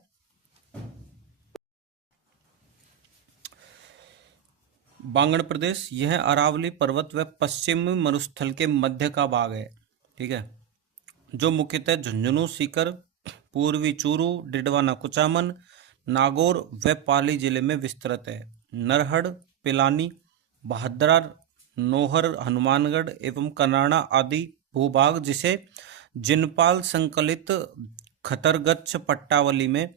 बांगड़ प्रदेश यह अरावली पर्वत व पश्चिमी मरुस्थल के मध्य का भाग है। ठीक है। जो मुख्यतः झुंझुनू, सीकर, पूर्वी चूरू, डिडवाना, कुचामन, नागौर व पाली जिले में विस्तृत है। नरहड़, पिलानी, बहद्रा, नोहर, हनुमानगढ़ एवं कनाड़ा आदि भूभाग जिसे जिनपाल संकलित खतरगच्छ पट्टावली में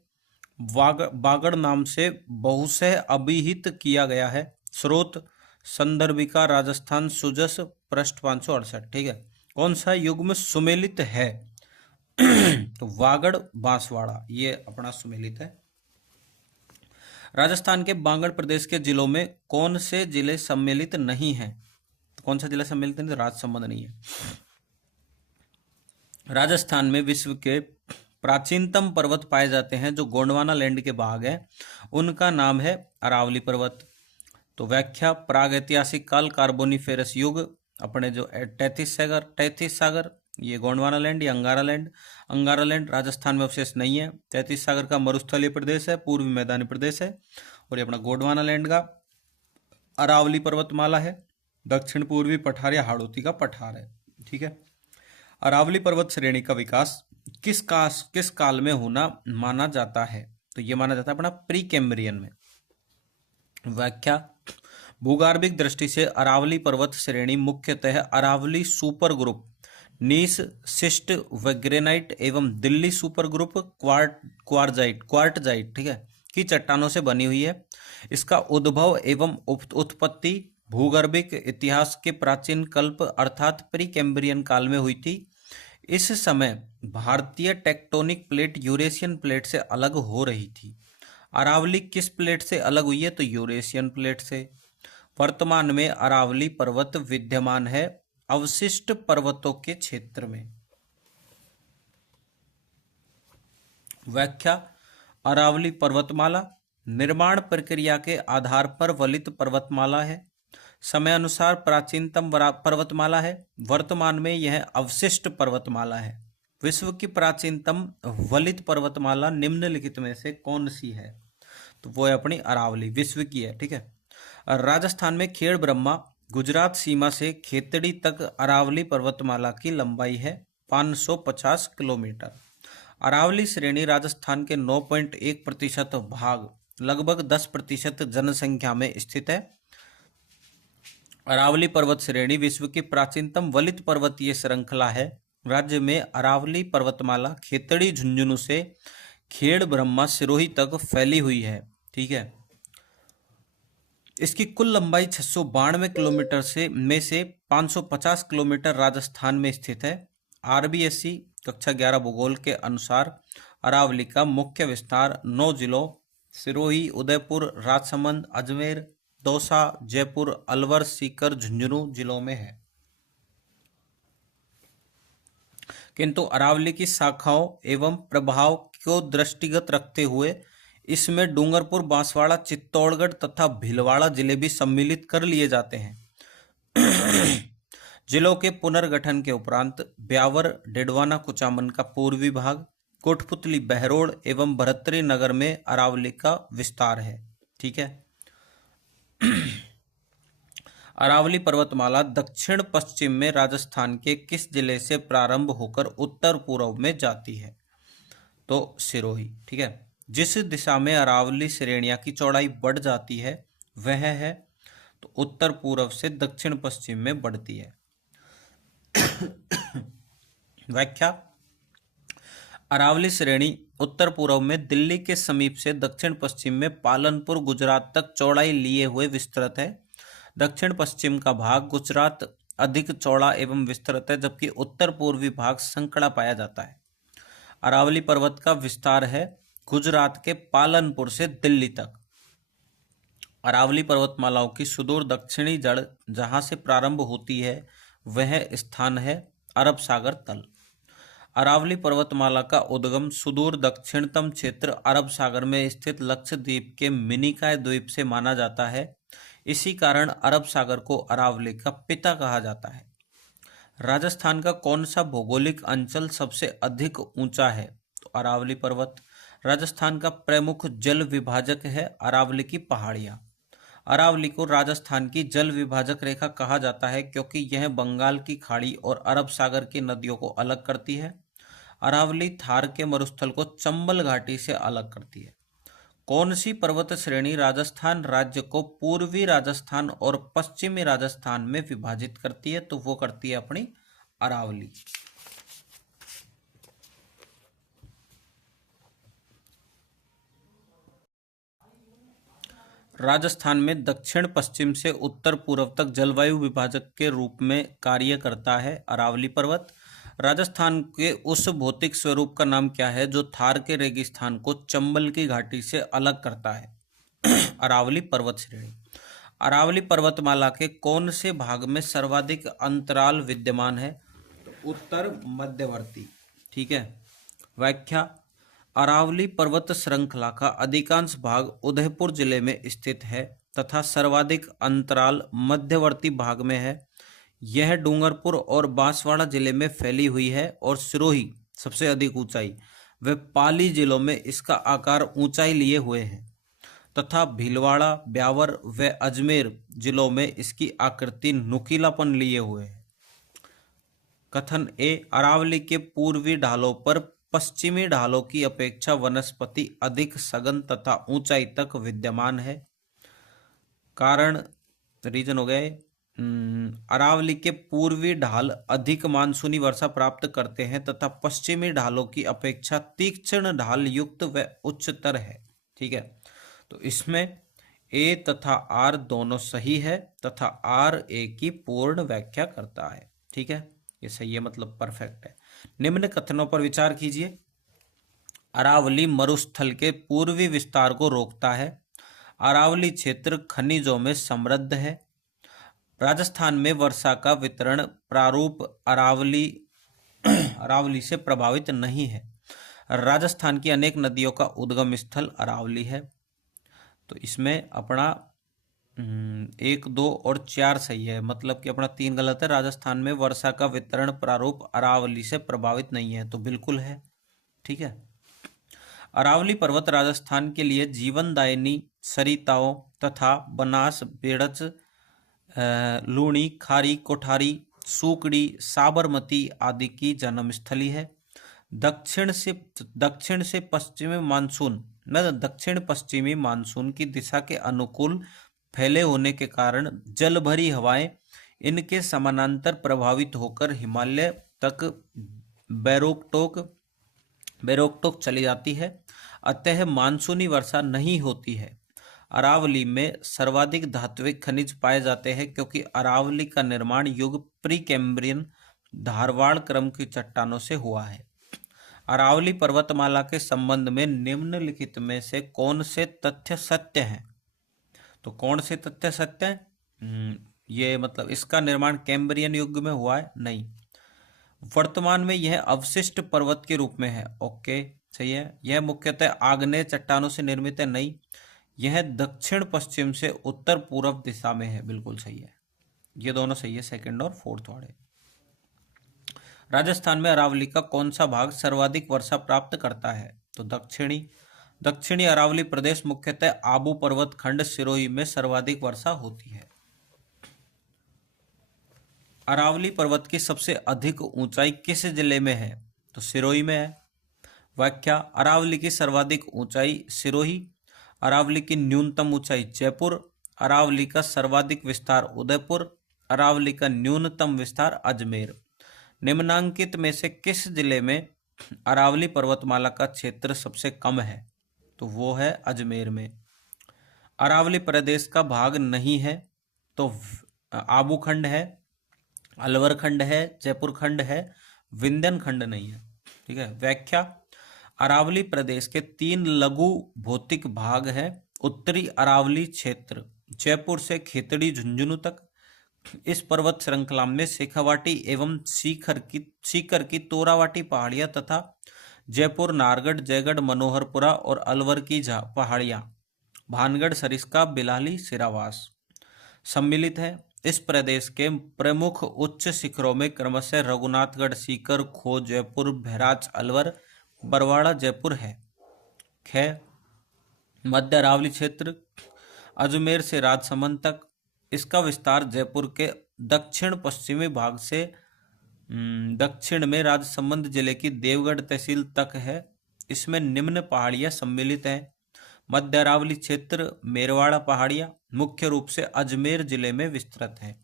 बागड़ नाम से बहुशः अभिहित किया गया है। स्रोत संदर्भिका राजस्थान सुजस पृष्ठ 568। ठीक है, कौन सा युग में सुमेलित है? तो वागड़ बांसवाड़ा ये अपना सुमेलित है। राजस्थान के बागड़ प्रदेश के जिलों में कौन से जिले सम्मिलित नहीं हैं? तो कौन सा जिला सम्मिलित नहीं? तो राजसमंद नहीं है। राजस्थान में विश्व के प्राचीनतम पर्वत पाए जाते हैं जो गोंडवाना लैंड के भाग है, उनका नाम है अरावली पर्वत। तो व्याख्या, प्रागैतिहासिक काल कार्बोनिफेरस युग, अपने जो तैतीस सागर ये गोंडवाना लैंड, ये अंगारा लैंड राजस्थान में अवशेष नहीं है। 33 सागर का मरुस्थलीय प्रदेश है, पूर्वी मैदानी प्रदेश है। और ये अपना गोंडवाना लैंड का अरावली पर्वतमाला है, दक्षिण पूर्वी पठार या हाड़ौती का पठार है। ठीक है, अरावली पर्वत श्रेणी का विकास किस काल में होना माना जाता है? तो ये माना जाता है अपना प्री कैम्ब्रियन में। व्याख्या, भूगर्भिक दृष्टि से अरावली पर्वत श्रेणी मुख्यतः अरावली सुपर ग्रुप नीस, शिस्ट व ग्रेनाइट एवं दिल्ली सुपर ग्रुप क्वार्टजाइट ठीक है की चट्टानों से बनी हुई है। इसका उद्भव एवं उत्पत्ति भूगर्भिक इतिहास के प्राचीन कल्प अर्थात प्री कैम्ब्रियन काल में हुई थी। इस समय भारतीय टेक्टोनिक प्लेट यूरेशियन प्लेट से अलग हो रही थी। अरावली किस प्लेट से अलग हुई है? तो यूरेशियन प्लेट से। वर्तमान में अरावली पर्वत विद्यमान है अवशिष्ट पर्वतों के क्षेत्र में। व्याख्या, अरावली पर्वतमाला निर्माण प्रक्रिया के आधार पर वलित पर्वतमाला है, समय अनुसार प्राचीनतम पर्वतमाला है। वर्तमान में यह अवशिष्ट पर्वतमाला है। विश्व की प्राचीनतम वलित पर्वतमाला निम्नलिखित में से कौन सी है? तो वो है अपनी अरावली, विश्व की है। ठीक है, राजस्थान में खेड़ ब्रह्मा गुजरात सीमा से खेतड़ी तक अरावली पर्वतमाला की लंबाई है 550 किलोमीटर। अरावली श्रेणी राजस्थान के 9.1% भाग लगभग 10% जनसंख्या में स्थित है। अरावली पर्वत श्रेणी विश्व की प्राचीनतम वलित पर्वतीय श्रृंखला है। राज्य में अरावली पर्वतमाला खेतड़ी झुंझुनू से खेड़ ब्रह्मा सिरोही तक फैली हुई है। ठीक है, इसकी कुल लंबाई 692 किलोमीटर से 550 किलोमीटर राजस्थान में स्थित है। आरबीएससी कक्षा 11 भूगोल के अनुसार अरावली का मुख्य विस्तार 9 जिलों सिरोही, उदयपुर, राजसमंद, अजमेर, दौसा, जयपुर, अलवर, सीकर, झुंझुनू जिलों में है। किंतु अरावली की शाखाओं एवं प्रभाव को दृष्टिगत रखते हुए इसमें डूंगरपुर, बांसवाड़ा, चित्तौड़गढ़ तथा भीलवाड़ा जिले भी सम्मिलित कर लिए जाते हैं। जिलों के पुनर्गठन के उपरांत ब्यावर, डिडवाना, कुचामन का पूर्वी भाग, कोटपुतली, बहरोड़ एवं भरतरी नगर में अरावली का विस्तार है। ठीक है, अरावली पर्वतमाला दक्षिण पश्चिम में राजस्थान के किस जिले से प्रारंभ होकर उत्तर पूर्व में जाती है? तो सिरोही। ठीक है, जिस दिशा में अरावली श्रेणियां की चौड़ाई बढ़ जाती है वह है तो उत्तर पूर्व से दक्षिण पश्चिम में बढ़ती है। व्याख्या, अरावली श्रेणी उत्तर पूर्व में दिल्ली के समीप से दक्षिण पश्चिम में पालनपुर, गुजरात तक चौड़ाई लिए हुए विस्तृत है। दक्षिण पश्चिम का भाग गुजरात अधिक चौड़ा एवं विस्तृत है, जबकि उत्तर पूर्वी भाग संकड़ा पाया जाता है। अरावली पर्वत का विस्तार है गुजरात के पालनपुर से दिल्ली तक। अरावली पर्वतमालाओं की सुदूर दक्षिणी जड़ जहां से प्रारंभ होती है वह स्थान है अरब सागर तल। अरावली पर्वतमाला का उद्गम सुदूर दक्षिणतम क्षेत्र अरब सागर में स्थित लक्षद्वीप के मिनिकॉय द्वीप से माना जाता है। इसी कारण अरब सागर को अरावली का पिता कहा जाता है। राजस्थान का कौन सा भौगोलिक अंचल सबसे अधिक ऊंचा है? तो अरावली पर्वत। राजस्थान का प्रमुख जल विभाजक है अरावली की पहाड़ियाँ। अरावली को राजस्थान की जल विभाजक रेखा कहा जाता है क्योंकि यह बंगाल की खाड़ी और अरब सागर की नदियों को अलग करती है। अरावली थार के मरुस्थल को चंबल घाटी से अलग करती है। कौन सी पर्वत श्रेणी राजस्थान राज्य को पूर्वी राजस्थान और पश्चिमी राजस्थान में विभाजित करती है? तो वो करती है अपनी अरावली। राजस्थान में दक्षिण पश्चिम से उत्तर पूर्व तक जलवायु विभाजक के रूप में कार्य करता है अरावली पर्वत। राजस्थान के उस भौतिक स्वरूप का नाम क्या है जो थार के रेगिस्तान को चंबल की घाटी से अलग करता है? अरावली पर्वत श्रेणी। अरावली पर्वतमाला के कौन से भाग में सर्वाधिक अंतराल विद्यमान है? उत्तर मध्यवर्ती। ठीक है। व्याख्या। अरावली पर्वत श्रृंखला का अधिकांश भाग उदयपुर जिले में स्थित है तथा सर्वाधिक अंतराल मध्यवर्ती भाग में है। यह डूंगरपुर और बांसवाड़ा जिले में फैली हुई है और सिरोही सबसे अधिक ऊंचाई व पाली जिलों में इसका आकार ऊंचाई लिए हुए है तथा भीलवाड़ा, ब्यावर व अजमेर जिलों में इसकी आकृति नुकीलापन लिए हुए है। कथन ए। अरावली के पूर्वी ढालों पर पश्चिमी ढालों की अपेक्षा वनस्पति अधिक सघन तथा ऊंचाई तक विद्यमान है। कारण रीजन हो गए। अरावली के पूर्वी ढाल अधिक मानसूनी वर्षा प्राप्त करते हैं तथा पश्चिमी ढालों की अपेक्षा तीक्ष्ण ढाल युक्त व उच्चतर है। ठीक है। तो इसमें ए तथा आर दोनों सही है तथा आर ए की पूर्ण व्याख्या करता है। ठीक है, ये सही है, मतलब परफेक्ट है। निम्न कथनों पर विचार कीजिए। अरावली मरुस्थल के पूर्वी विस्तार को रोकता है। अरावली क्षेत्र खनिजों में समृद्ध है। राजस्थान में वर्षा का वितरण प्रारूप अरावली से प्रभावित नहीं है। राजस्थान की अनेक नदियों का उद्गम स्थल अरावली है। तो इसमें अपना 1, 2 और 4 सही है, मतलब कि अपना 3 गलत है। राजस्थान में वर्षा का वितरण प्रारूप अरावली से प्रभावित नहीं है, तो बिल्कुल है। ठीक है। अरावली पर्वत राजस्थान के लिए जीवनदायिनी सरिताओं तथा बनास, बेड़च, लूणी, खारी, कोठारी, सूकड़ी, साबरमती आदि की जन्मस्थली है। दक्षिण से दक्षिण पश्चिमी मानसून की दिशा के अनुकूल फैले होने के कारण जल भरी हवाएं इनके समानांतर प्रभावित होकर हिमालय तक बैरोकटोक चली जाती है, अतः मानसूनी वर्षा नहीं होती है। अरावली में सर्वाधिक धात्विक खनिज पाए जाते हैं क्योंकि अरावली का निर्माण युग प्री कैम्ब्रियन धारवाड़ क्रम की चट्टानों से हुआ है। अरावली पर्वतमाला के संबंध में निम्नलिखित में से कौन से तथ्य सत्य हैं? तो कौन से तथ्य सत्य हैं? ये मतलब इसका निर्माण कैम्ब्रियन युग में हुआ है? नहीं। वर्तमान में यह अवशिष्ट पर्वत के रूप में है। ओके, सही है। यह मुख्यतः आग्नेय चट्टानों से निर्मित है? नहीं। यह दक्षिण पश्चिम से उत्तर पूर्व दिशा में है। बिल्कुल सही है, ये दोनों सही है, सेकंड और फोर्थ वाले। राजस्थान में अरावली का कौन सा भाग सर्वाधिक वर्षा प्राप्त करता है? तो दक्षिणी अरावली प्रदेश मुख्यतः आबू पर्वत खंड सिरोही में सर्वाधिक वर्षा होती है। अरावली पर्वत की सबसे अधिक ऊंचाई किस जिले में है? तो सिरोही में है। व्याख्या। अरावली की सर्वाधिक ऊंचाई सिरोही, अरावली की न्यूनतम ऊंचाई जयपुर, अरावली का सर्वाधिक विस्तार उदयपुर, अरावली का न्यूनतम विस्तार अजमेर। निम्नांकित में से किस जिले में अरावली पर्वतमाला का क्षेत्र सबसे कम है? तो वो है अजमेर में। अरावली प्रदेश का भाग नहीं है, तो आबू खंड है, अलवर खंड है, जयपुर खंड है, विंध्यन खंड नहीं है। ठीक है। व्याख्या। अरावली प्रदेश के 3 लघु भौतिक भाग हैं। उत्तरी अरावली क्षेत्र जयपुर से खेतड़ी झुंझुनू तक। इस पर्वत श्रृंखला में शेखावाटी एवं सीकर की तोरावाटी पहाड़ियां तथा जयपुर, नारगढ़, जयगढ़, मनोहरपुरा और अलवर की पहाड़ियां, भानगढ़, सरिस्का, बिलाली, सिरावास सम्मिलित है। इस प्रदेश के प्रमुख उच्च शिखरों में क्रमशः रघुनाथगढ़, सीकर, खो, जयपुर, बहराच, अलवर, बरवाड़ा, जयपुर है। ख। मध्य अरावली क्षेत्र अजमेर से राजसमंद तक। इसका विस्तार जयपुर के दक्षिण पश्चिमी भाग से दक्षिण में राजसमंद जिले की देवगढ़ तहसील तक है। इसमें निम्न पहाड़ियां सम्मिलित हैं। मध्य अरावली क्षेत्र मेरवाड़ा पहाड़ियां मुख्य रूप से अजमेर जिले में विस्तृत है।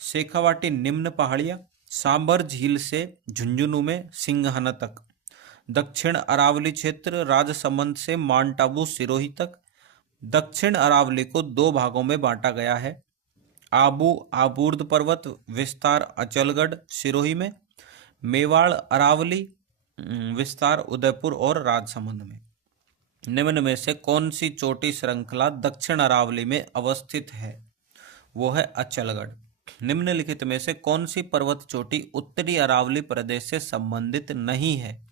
शेखावाटी निम्न पहाड़ियां सांबर झील से झुंझुनू में सिंघाना तक। दक्षिण अरावली क्षेत्र राजसमंद से माउंट आबू सिरोही तक। दक्षिण अरावली को दो भागों में बांटा गया है। आबू आबूर्द पर्वत विस्तार अचलगढ़ सिरोही में। मेवाड़ अरावली विस्तार उदयपुर और राजसमंद में। निम्न में से कौन सी चोटी श्रृंखला दक्षिण अरावली में अवस्थित है? वो है अचलगढ़। निम्नलिखित में से कौन सी पर्वत चोटी उत्तरी अरावली प्रदेश से संबंधित नहीं है?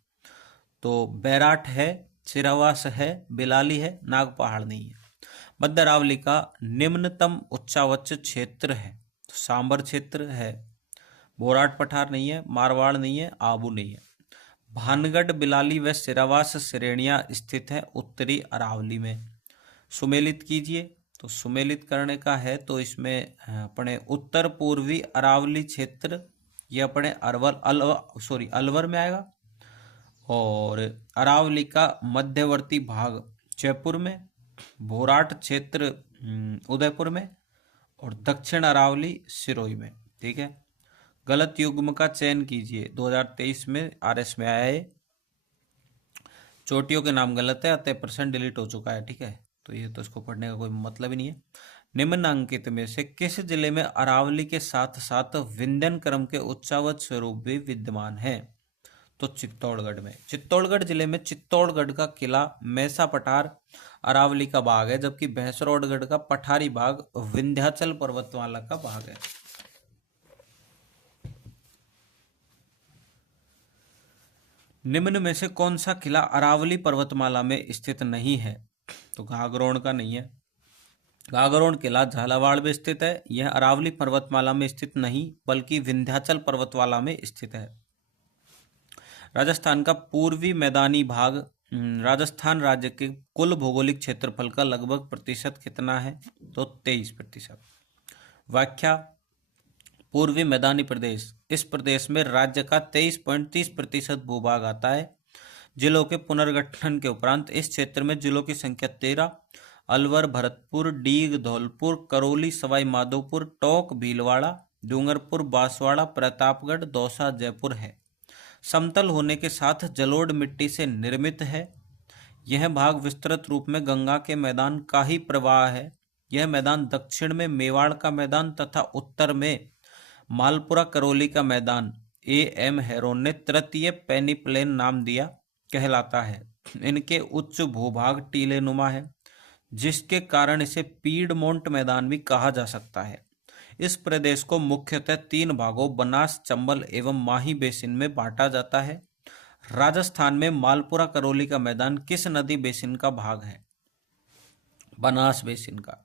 तो बैराट है, सिरावास है, बिलाली है, नाग पहाड़ नहीं है। मध्य अरावली का निम्नतम उच्चावच क्षेत्र है तो सांबर क्षेत्र है। बोराट पठार नहीं है, मारवाड़ नहीं है, आबू नहीं है। भानगढ़, बिलाली व सिरावास श्रेणियां स्थित है उत्तरी अरावली में। सुमेलित कीजिए। तो सुमेलित करने का है तो इसमें अपने उत्तर पूर्वी अरावली क्षेत्र ये अपने अलवर में आएगा। और अरावली का मध्यवर्ती भाग जयपुर में। भोराट क्षेत्र उदयपुर में। और दक्षिण अरावली सिरोही में। ठीक है। गलत युग्म का चयन कीजिए। 2023 में आरएस में आया है। चोटियों के नाम गलत है, अतः % डिलीट हो चुका है। ठीक है, तो ये तो इसको पढ़ने का कोई मतलब ही नहीं है। निम्नांकित में से किस जिले में अरावली के साथ साथ विंध्यन क्रम के उच्चावच स्वरूप भी विद्यमान है? तो चित्तौड़गढ़ में। चित्तौड़गढ़ जिले में चित्तौड़गढ़ का किला मैसा पठार अरावली का भाग है, जबकि भैंसरौड़गढ़ का पठारी भाग विंध्याचल पर्वतमाला का भाग है। निम्न में से कौन सा किला अरावली पर्वतमाला में स्थित नहीं है? तो घाघरोण का नहीं है। घाघरोण किला झालावाड़ में स्थित है। यह अरावली पर्वतमाला में स्थित नहीं बल्कि विंध्याचल पर्वतमाला में स्थित है। राजस्थान का पूर्वी मैदानी भाग राजस्थान राज्य के कुल भौगोलिक क्षेत्रफल का लगभग प्रतिशत कितना है? तो 23%। व्याख्या। पूर्वी मैदानी प्रदेश, इस प्रदेश में राज्य का 23.30% भूभाग आता है। जिलों के पुनर्गठन के उपरांत इस क्षेत्र में जिलों की संख्या 13 अलवर, भरतपुर, डीग, धौलपुर, करौली, सवाई माधोपुर, टोंक, भीलवाड़ा, डूंगरपुर, बांसवाड़ा, प्रतापगढ़, दौसा, जयपुर है। समतल होने के साथ जलोढ़ मिट्टी से निर्मित है। यह भाग विस्तृत रूप में गंगा के मैदान का ही प्रवाह है। यह मैदान दक्षिण में मेवाड़ का मैदान तथा उत्तर में मालपुरा करौली का मैदान A.M. हेरोन ने तृतीय पेनिप्लेन नाम दिया कहलाता है। इनके उच्च भूभाग टीले नुमा है, जिसके कारण इसे पीडमोंट मैदान भी कहा जा सकता है। इस प्रदेश को मुख्यतः 3 भागों बनास, चंबल एवं माही बेसिन में बांटा जाता है। राजस्थान में मालपुरा करौली का मैदान किस नदी बेसिन का भाग है? बनास बेसिन का।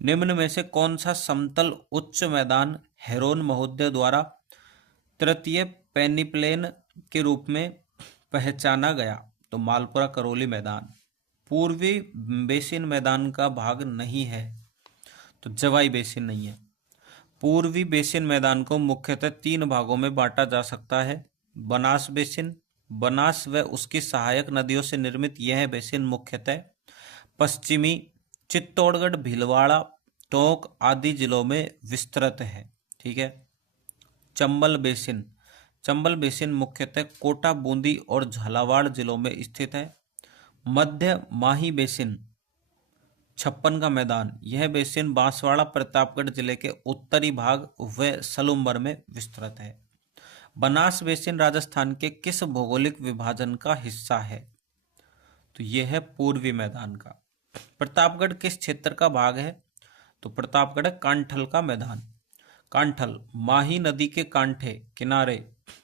निम्न में से कौन सा समतल उच्च मैदान हेरोन महोदय द्वारा तृतीय पेनिप्लेन के रूप में पहचाना गया? तो मालपुरा करौली मैदान। पूर्वी बेसिन मैदान का भाग नहीं है, तो जवाई बेसिन नहीं है। पूर्वी बेसिन मैदान को मुख्यतः 3 भागों में बांटा जा सकता है। बनास बेसिन, बनास व उसकी सहायक नदियों से निर्मित यह बेसिन मुख्यतः पश्चिमी चित्तौड़गढ़, भीलवाड़ा, टोंक आदि जिलों में विस्तृत है। ठीक है। चंबल बेसिन, चंबल बेसिन मुख्यतः कोटा, बूंदी और झालावाड़ जिलों में स्थित है। मध्य माही बेसिन 56 का मैदान, यह बेसिन बांसवाड़ा, प्रतापगढ़ जिले के उत्तरी भाग व सलूम्बर में विस्तृत है। बनास बेसिन राजस्थान के किस भौगोलिक विभाजन का हिस्सा है? तो यह है पूर्वी मैदान का। प्रतापगढ़ किस क्षेत्र का भाग है? तो प्रतापगढ़ कांठल का मैदान। कांठल माही नदी के कांठे किनारे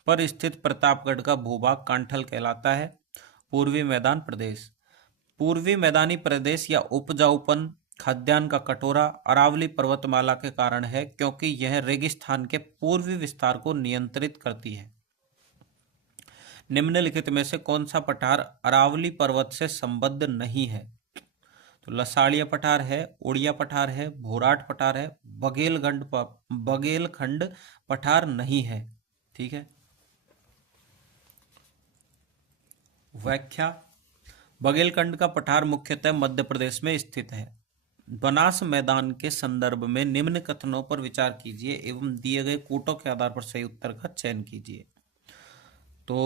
पर स्थित प्रतापगढ़ का भूभाग कांठल कहलाता है। पूर्वी मैदान प्रदेश। पूर्वी मैदानी प्रदेश या उपजाऊपन खाद्यान्न का कटोरा अरावली पर्वतमाला के कारण है, क्योंकि यह रेगिस्तान के पूर्वी विस्तार को नियंत्रित करती है। निम्नलिखित में से कौन सा पठार अरावली पर्वत से संबद्ध नहीं है? तो लसाड़िया पठार है, उड़िया पठार है, भोराट पठार है, बघेलखंड पठार नहीं है। ठीक ठीक है। व्याख्या। बघेलखंड का पठार मुख्यतः मध्य प्रदेश में स्थित है। बनास मैदान के संदर्भ में निम्न कथनों पर विचार कीजिए एवं दिए गए कूटों के आधार पर सही उत्तर का चयन कीजिए। तो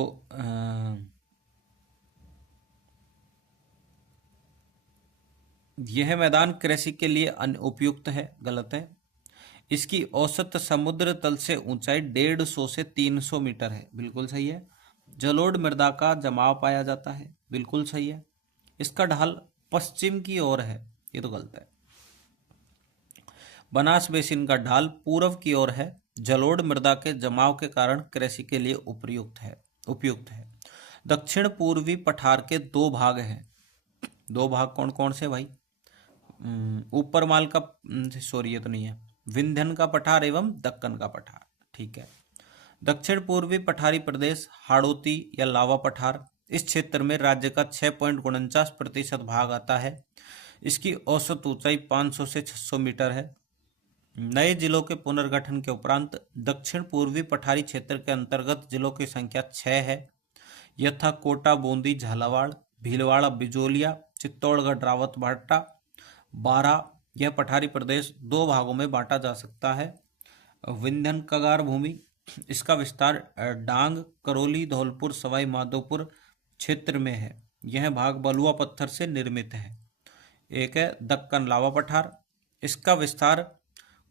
यह मैदान कृषि के लिए अनुपयुक्त है, गलत है। इसकी औसत समुद्र तल से ऊंचाई 150 से 300 मीटर है, बिल्कुल सही है। जलोढ़ मृदा का जमाव पाया जाता है, बिल्कुल सही है। इसका ढाल पश्चिम की ओर है, ये तो गलत है। बनास बेसिन का ढाल पूर्व की ओर है। जलोढ़ मृदा के जमाव के कारण कृषि के लिए उपयुक्त है। दक्षिण पूर्वी पठार के 2 भाग हैं। 2 भाग कौन कौन से भाई? ऊपर माल का, सॉरी ये तो नहीं है, विंध्य का पठार एवं दक्कन का पठार, ठीक है। दक्षिण पूर्वी पठारी प्रदेश हाड़ौती या लावा पठार, इस क्षेत्र में राज्य का 6.49% भाग आता है। इसकी औसत ऊंचाई 500 से 600 मीटर है। नए जिलों के पुनर्गठन के उपरांत दक्षिण पूर्वी पठारी क्षेत्र के अंतर्गत जिलों की संख्या 6 है, यथा कोटा, बूंदी, झालावाड़, भीलवाड़ा, बिजोलिया, चित्तौड़गढ़, रावतभाटा, 12। यह पठारी प्रदेश 2 भागों में बांटा जा सकता है। विंध्यन कगार भूमि, इसका विस्तार डांग, करौली, धौलपुर, सवाई माधोपुर क्षेत्र में है। यह भाग बलुआ पत्थर से निर्मित है। एक है दक्कन लावा पठार, इसका विस्तार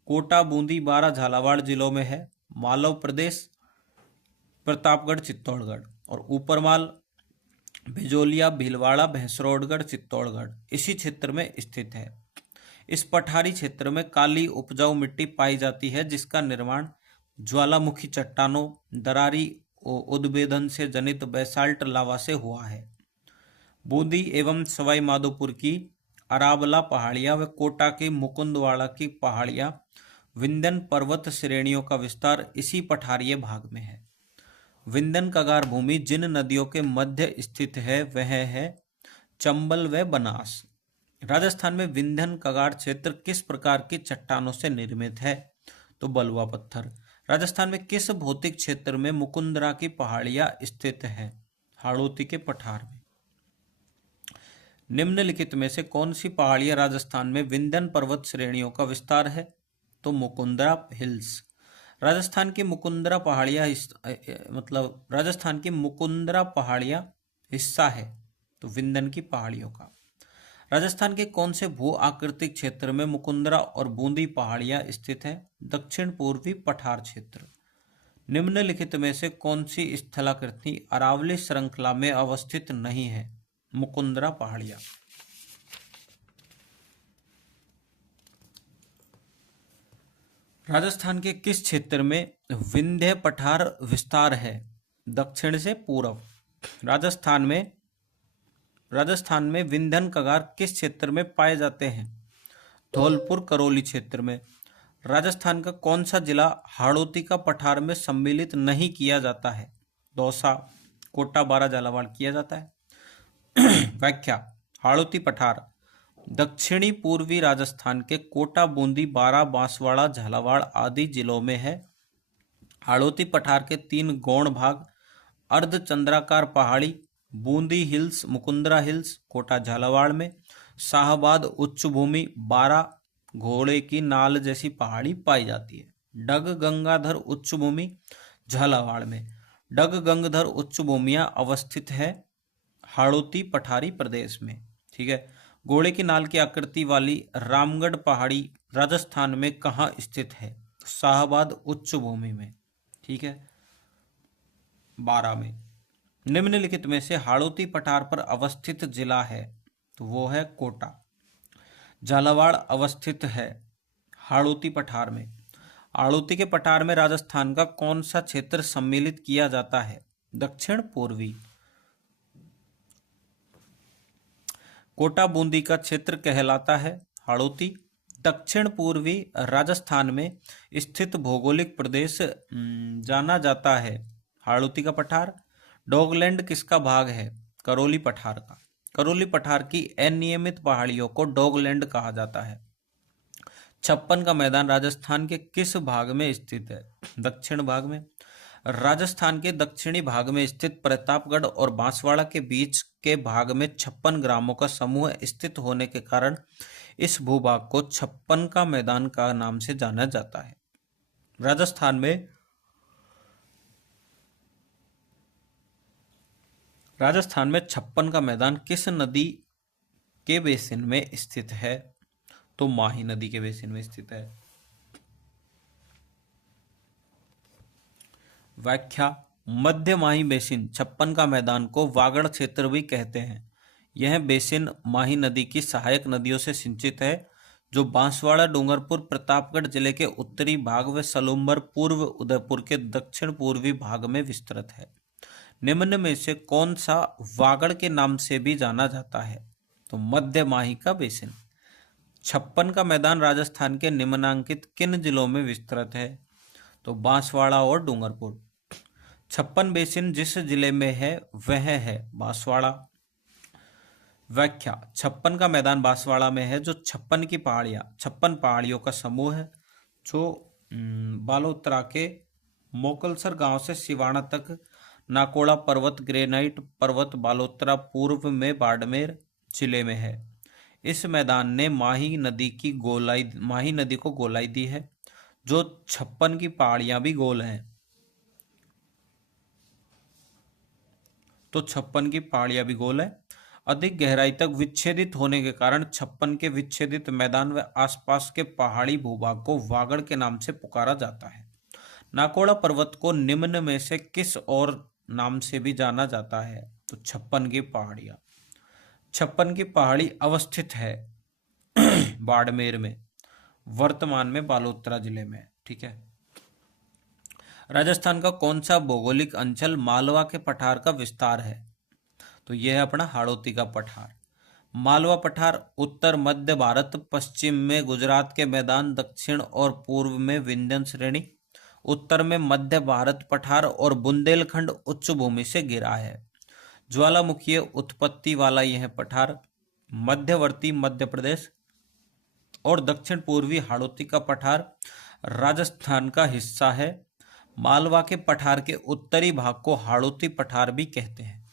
कोटा, बूंदी, 12, झालावाड़ जिलों में है। मालव प्रदेश, प्रतापगढ़, चित्तौड़गढ़, और ऊपरमाल बिजोलिया, भीलवाड़ा, भैंसरोडगढ़, चित्तौड़गढ़ इसी क्षेत्र में स्थित है। इस पठारी क्षेत्र में काली उपजाऊ मिट्टी पाई जाती है, जिसका निर्माण ज्वालामुखी चट्टानों, दरारी उद्भेदन से जनित बेसाल्ट लावा से हुआ है। बूंदी एवं सवाई माधोपुर की अरावला पहाड़ियां व कोटा की मुकुंदवाड़ा की पहाड़ियां, विंध्यन पर्वत श्रेणियों का विस्तार इसी पठारीय भाग में है। विंध्यन कगार भूमि जिन नदियों के मध्य स्थित है वह है चंबल व बनास। राजस्थान में विंध्यन कगार क्षेत्र किस प्रकार की चट्टानों से निर्मित है? तो बलुआ पत्थर। राजस्थान में किस भौतिक क्षेत्र में मुकुंदरा की पहाड़ियां स्थित है? हाड़ौती के पठार में। निम्नलिखित में से कौन सी पहाड़ियां राजस्थान में विंध्यन पर्वत श्रेणियों का विस्तार है? तो मुकुंदरा हिल्स। राजस्थान की मुकुंदरा पहाड़ियां राजस्थान की मुकुंदरा पहाड़ियां हिस्सा है तो विंध्यन की पहाड़ियों का। राजस्थान के कौन से भू आकृतिक क्षेत्र में मुकुंदरा और बूंदी पहाड़ियां स्थित है? दक्षिण पूर्वी पठार क्षेत्र। निम्नलिखित में से कौन सी स्थलाकृति अरावली श्रृंखला में अवस्थित नहीं है? मुकुंदरा पहाड़ियां। राजस्थान के किस क्षेत्र में विंध्य पठार विस्तार है? दक्षिण से पूर्व। राजस्थान में विंध्यन कगार किस क्षेत्र में पाए जाते हैं? धौलपुर करौली क्षेत्र में। राजस्थान का कौन सा जिला हाड़ौती का पठार में सम्मिलित नहीं किया जाता है? दौसा, कोटा, 12, झालावाड़ किया जाता है। व्याख्या। हाड़ौती पठार दक्षिणी पूर्वी राजस्थान के कोटा, बूंदी, 12, बांसवाड़ा, झालावाड़ आदि जिलों में है। हाड़ौती पठार के 3 गौण भाग अर्धचंद्राकार पहाड़ी, बूंदी हिल्स, मुकुंदरा हिल्स, कोटा, झालावाड़ में। शाहबाद उच्च भूमि, 12 घोड़े की नाल जैसी पहाड़ी पाई जाती है। डग गंगाधर उच्च भूमि, झालावाड़ में। डग गंगाधर उच्च भूमियां अवस्थित है हाड़ौती पठारी प्रदेश में, ठीक है। घोड़े की नाल की आकृति वाली रामगढ़ पहाड़ी राजस्थान में कहाँ स्थित है? शाहबाद उच्च भूमि में, ठीक है, 12 में। निम्नलिखित में से हाड़ौती पठार पर अवस्थित जिला है तो वो है कोटा। झालावाड़ अवस्थित है हाड़ौती पठार में। हाड़ौती के पठार में राजस्थान का कौन सा क्षेत्र सम्मिलित किया जाता है? दक्षिण पूर्वी। कोटा बूंदी का क्षेत्र कहलाता है हाड़ौती। दक्षिण पूर्वी राजस्थान में स्थित भौगोलिक प्रदेश जाना जाता है हाड़ौती का पठार। डोगलैंड किसका भाग है? करौली पठार का। करौली पठार की अनियमित पहाड़ियों को डोगलैंड कहा जाता है। 56 का मैदान राजस्थान के किस भाग में स्थित है? दक्षिण भाग में। राजस्थान के दक्षिणी भाग में स्थित प्रतापगढ़ और बांसवाड़ा के बीच के भाग में 56 ग्रामों का समूह स्थित होने के कारण इस भूभाग को 56 का मैदान का नाम से जाना जाता है। राजस्थान में 56 का मैदान किस नदी के बेसिन में स्थित है? तो माही नदी के बेसिन में स्थित है। व्याख्या। मध्य माही बेसिन 56 का मैदान को वागड़ क्षेत्र भी कहते हैं। यह बेसिन माही नदी की सहायक नदियों से सिंचित है, जो बांसवाड़ा, डूंगरपुर, प्रतापगढ़ जिले के उत्तरी भाग व सलूम्बर पूर्व उदयपुर के दक्षिण पूर्वी भाग में विस्तृत है। निम्न में से कौन सा वागड़ के नाम से भी जाना जाता है? तो मध्य माही का बेसिन। 56 का मैदान राजस्थान के निम्नांकित किन जिलों में विस्तृत है? तो बांसवाड़ा और डूंगरपुर। 56 बेसिन जिस जिले में है वह है बांसवाड़ा। व्याख्या। 56 का मैदान बांसवाड़ा में है, जो 56 पहाड़ियों का समूह है, जो बालोतरा के मोकलसर गांव से सिवाना तक, नाकोड़ा पर्वत, ग्रेनाइट पर्वत, बालोतरा पूर्व में बाड़मेर जिले में है। इस मैदान ने माही नदी को गोलाई दी है, जो 56 की पहाड़ियां भी गोल हैं। तो 56 की पहाड़ियां भी गोल है। अधिक गहराई तक विच्छेदित होने के कारण 56 के विच्छेदित मैदान व आसपास के पहाड़ी भूभाग को वागड़ के नाम से पुकारा जाता है। नाकोड़ा पर्वत को निम्न में से किस और नाम से भी जाना जाता है? तो 56 की पहाड़ियां। 56 की पहाड़ी अवस्थित है बाड़मेर में, वर्तमान में बालोतरा जिले में। ठीक है। राजस्थान का कौन सा भौगोलिक अंचल मालवा के पठार का विस्तार है? तो यह है अपना हाड़ौती का पठार। मालवा पठार उत्तर मध्य भारत, पश्चिम में गुजरात के मैदान, दक्षिण और पूर्व में विंध्य श्रेणी, उत्तर में मध्य भारत पठार और बुंदेलखंड उच्च भूमि से घिरा है। ज्वालामुखीय उत्पत्ति वाला यह पठार मध्यवर्ती मध्य प्रदेश और दक्षिण पूर्वी हाड़ौती का पठार राजस्थान का हिस्सा है। मालवा के पठार के उत्तरी भाग को हाड़ौती पठार भी कहते हैं।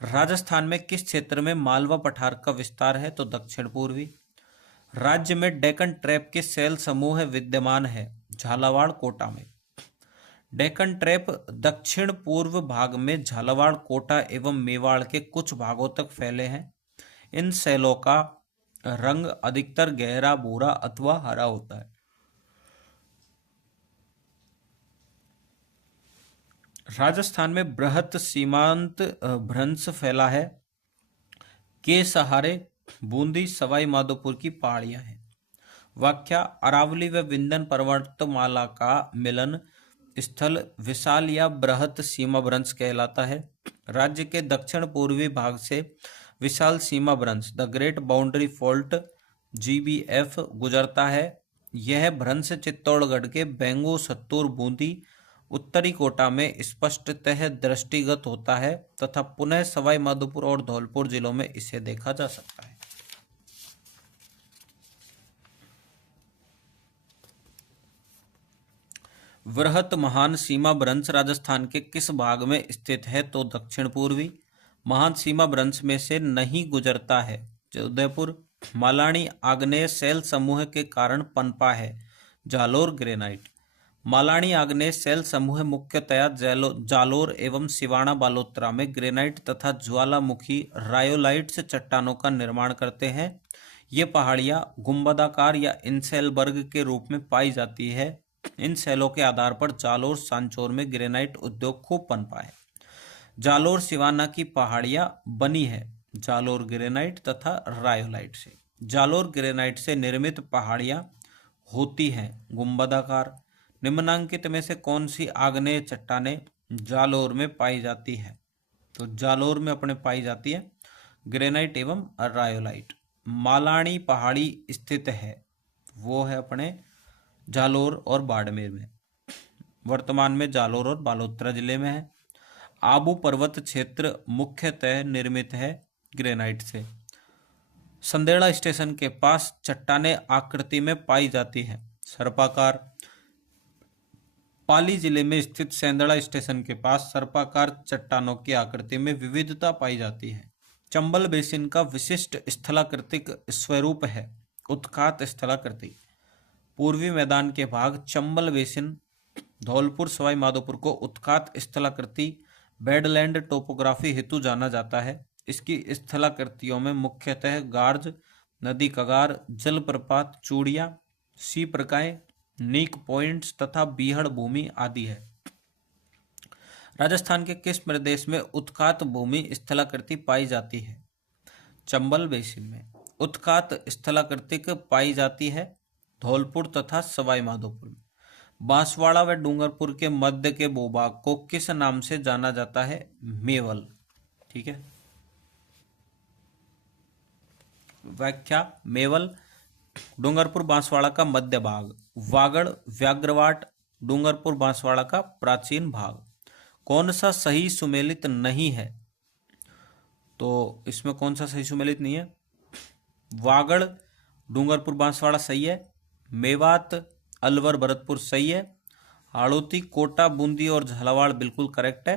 राजस्थान में किस क्षेत्र में मालवा पठार का विस्तार है? तो दक्षिण पूर्वी। राज्य में डेक्कन ट्रैप के सेल समूह विद्यमान है झालावाड़, कोटा में। डेक्कन ट्रैप दक्षिण पूर्व भाग में झालावाड़, कोटा एवं मेवाड़ के कुछ भागों तक फैले हैं। इन सेलों का रंग अधिकतर गहरा भूरा अथवा हरा होता है। राजस्थान में बृहत सीमांत भ्रंश फैला है के सहारे बूंदी, सवाई माधोपुर की पहाड़ियां हैं। व्याख्या। अरावली व विंध्यन पर्वतमाला का मिलन स्थल विशाल या बृहत सीमा भ्रंश कहलाता है। राज्य के दक्षिण पूर्वी भाग से विशाल सीमा भ्रंश the great boundary fault GBF गुजरता है। यह भ्रंश चित्तौड़गढ़ के बेंगू, सत्तूर, बूंदी, उत्तरी कोटा में स्पष्टतः दृष्टिगत होता है तथा पुनः सवाई माधोपुर और धौलपुर जिलों में इसे देखा जा सकता है। वृहत महान सीमा भ्रंश राजस्थान के किस भाग में स्थित है? तो दक्षिण पूर्वी। महान सीमा भ्रंश में से नहीं गुजरता है उदयपुर। मालानी आग्नेय सेल समूह के कारण पनपा है जालोर ग्रेनाइट। मालानी आग्नेय सेल समूह मुख्यतया जालोर एवं सिवाना, बालोतरा में ग्रेनाइट तथा ज्वालामुखी रायोलाइट से चट्टानों का निर्माण करते हैं। ये पहाड़ियाँ गुंबदाकार या इनसेल वर्ग के रूप में पाई जाती है। इन सेलों के आधार पर जालोर, सांचौर में ग्रेनाइट उद्योग खूब पनपा है। जालोर सिवाना की पहाड़ियाँ बनी है जालोर ग्रेनाइट तथा रायोलाइट से। जालोर ग्रेनाइट से निर्मित पहाड़ियाँ होती हैं गुंबदाकार। निम्नांकित में से कौन सी आग्नेय चट्टानें जालोर में पाई जाती है? तो जालोर में अपने पाई जाती है ग्रेनाइट एवं रायोलाइट। मालानी पहाड़ी स्थित है, वो है अपने जालोर और बाड़मेर में। वर्तमान में जालोर और बालोतरा जिले में है। आबू पर्वत क्षेत्र मुख्यतः निर्मित है ग्रेनाइट से। संदेड़ा स्टेशन के पास चट्टानें आकृति में पाई जाती हैं सर्पाकार। पाली जिले में स्थित सेंदड़ा स्टेशन के पास सर्पाकार चट्टानों की आकृति में विविधता पाई जाती है। चंबल बेसिन का विशिष्ट स्थलाकृतिक स्वरूप है उत्खात स्थलाकृति। पूर्वी मैदान के भाग चंबल बेसिन धौलपुर सवाई माधोपुर को उत्खात स्थलाकृति बेडलैंड टोपोग्राफी हेतु जाना जाता है। इसकी स्थलाकृतियों में मुख्यतः गार्ज, नदी कगार, जलप्रपात, चूड़ियां, सी प्रकाएं, नीक पॉइंट्स तथा बीहड़ भूमि आदि है। राजस्थान के किस प्रदेश में उत्खात भूमि स्थलाकृति पाई जाती है? चंबल बेसिन में उत्खात स्थलाकृतिक पाई जाती है धौलपुर तथा सवाई माधोपुर में। बांसवाड़ा व डूंगरपुर के मध्य के भूभाग को किस नाम से जाना जाता है? मेवल। ठीक है, व्याख्या मेवल डूंगरपुर बांसवाड़ा का मध्य भाग, वागड़ व्याघ्रवाट डूंगरपुर बांसवाड़ा का प्राचीन भाग। कौन सा सही सुमेलित नहीं है? तो इसमें कौन सा सही सुमेलित नहीं है? वागड़ डूंगरपुर बांसवाड़ा सही है, मेवात अलवर भरतपुर सही है, हाड़ौती कोटा बूंदी और झालावाड़ बिल्कुल करेक्ट है।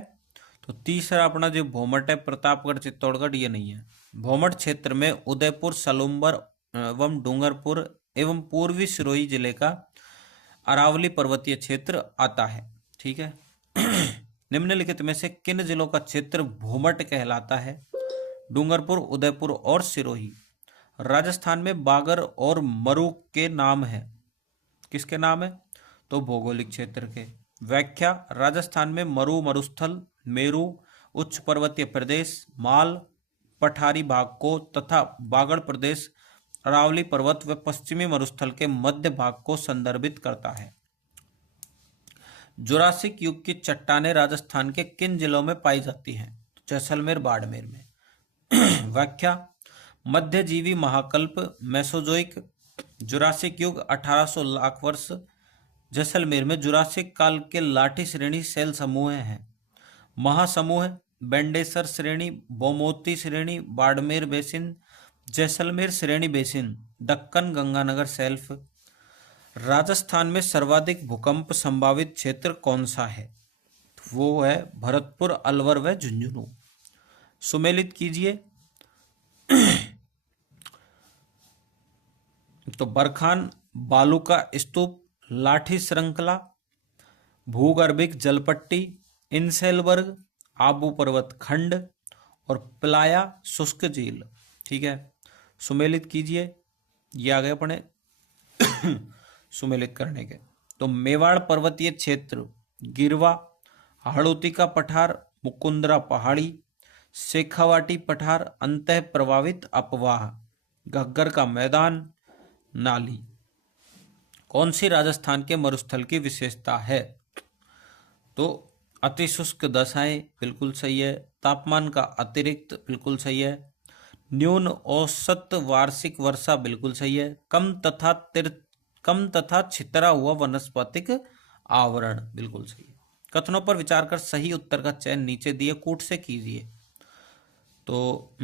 तो तीसरा अपना जो भोमट है प्रतापगढ़ चित्तौड़गढ़ ये नहीं है। भोमट क्षेत्र में उदयपुर सलूम्बर एवं डूंगरपुर एवं पूर्वी सिरोही जिले का अरावली पर्वतीय क्षेत्र आता है। ठीक है निम्नलिखित में से किन जिलों का क्षेत्र भोमट कहलाता है? डूंगरपुर, उदयपुर और सिरोही। राजस्थान में बागर और मरु के नाम है, किसके नाम है? तो भौगोलिक क्षेत्र के। व्याख्या राजस्थान में मरु मरुस्थल, मेरु उच्च पर्वतीय प्रदेश, माल पठारी भाग को तथा बागड़ प्रदेश अरावली पर्वत व पश्चिमी मरुस्थल के मध्य भाग को संदर्भित करता है। जुरासिक युग की चट्टानें राजस्थान के किन जिलों में पाई जाती हैं? जैसलमेर, बाड़मेर में। व्याख्या मध्यजीवी महाकल्प मेसोजोइक जुरासिक युग 1800 लाख वर्ष। जैसलमेर में जुरासिक काल के लाठी श्रेणी सेल समूह हैं। महासमूह बेंडेसर श्रेणी, बोमोती श्रेणी, बाड़मेर बेसिन, जैसलमेर श्रेणी बेसिन, दक्कन गंगानगर सेल्फ। राजस्थान में सर्वाधिक भूकंप संभावित क्षेत्र कौन सा है? वो है भरतपुर, अलवर व झुंझुनू। सुमेलित कीजिए। तो बरखान बालू का स्तूप, लाठी श्रृंखला, भूगर्भिक जलपट्टी, इंसेलबर्ग आबू पर्वत खंड और प्लाया शुष्क झील। ठीक है, सुमेलित कीजिए। ये आ गए अपने सुमेलित करने के। तो मेवाड़ पर्वतीय क्षेत्र, गिरवा, हाड़ौती का पठार, मुकुंदरा पहाड़ी, शेखावाटी पठार, अंतः प्रभावित अपवाह, घग्गर का मैदान, नाली। कौन सी राजस्थान के मरुस्थल की विशेषता है? तो अति शुष्क दशाएं बिल्कुल सही है, तापमान का अतिरिक्त बिल्कुल सही है, न्यून औसत वार्षिक वर्षा बिल्कुल सही है, कम तथा छितरा हुआ वनस्पतिक आवरण बिल्कुल सही है। कथनों पर विचार कर सही उत्तर का चयन नीचे दिए कूट से कीजिए। तो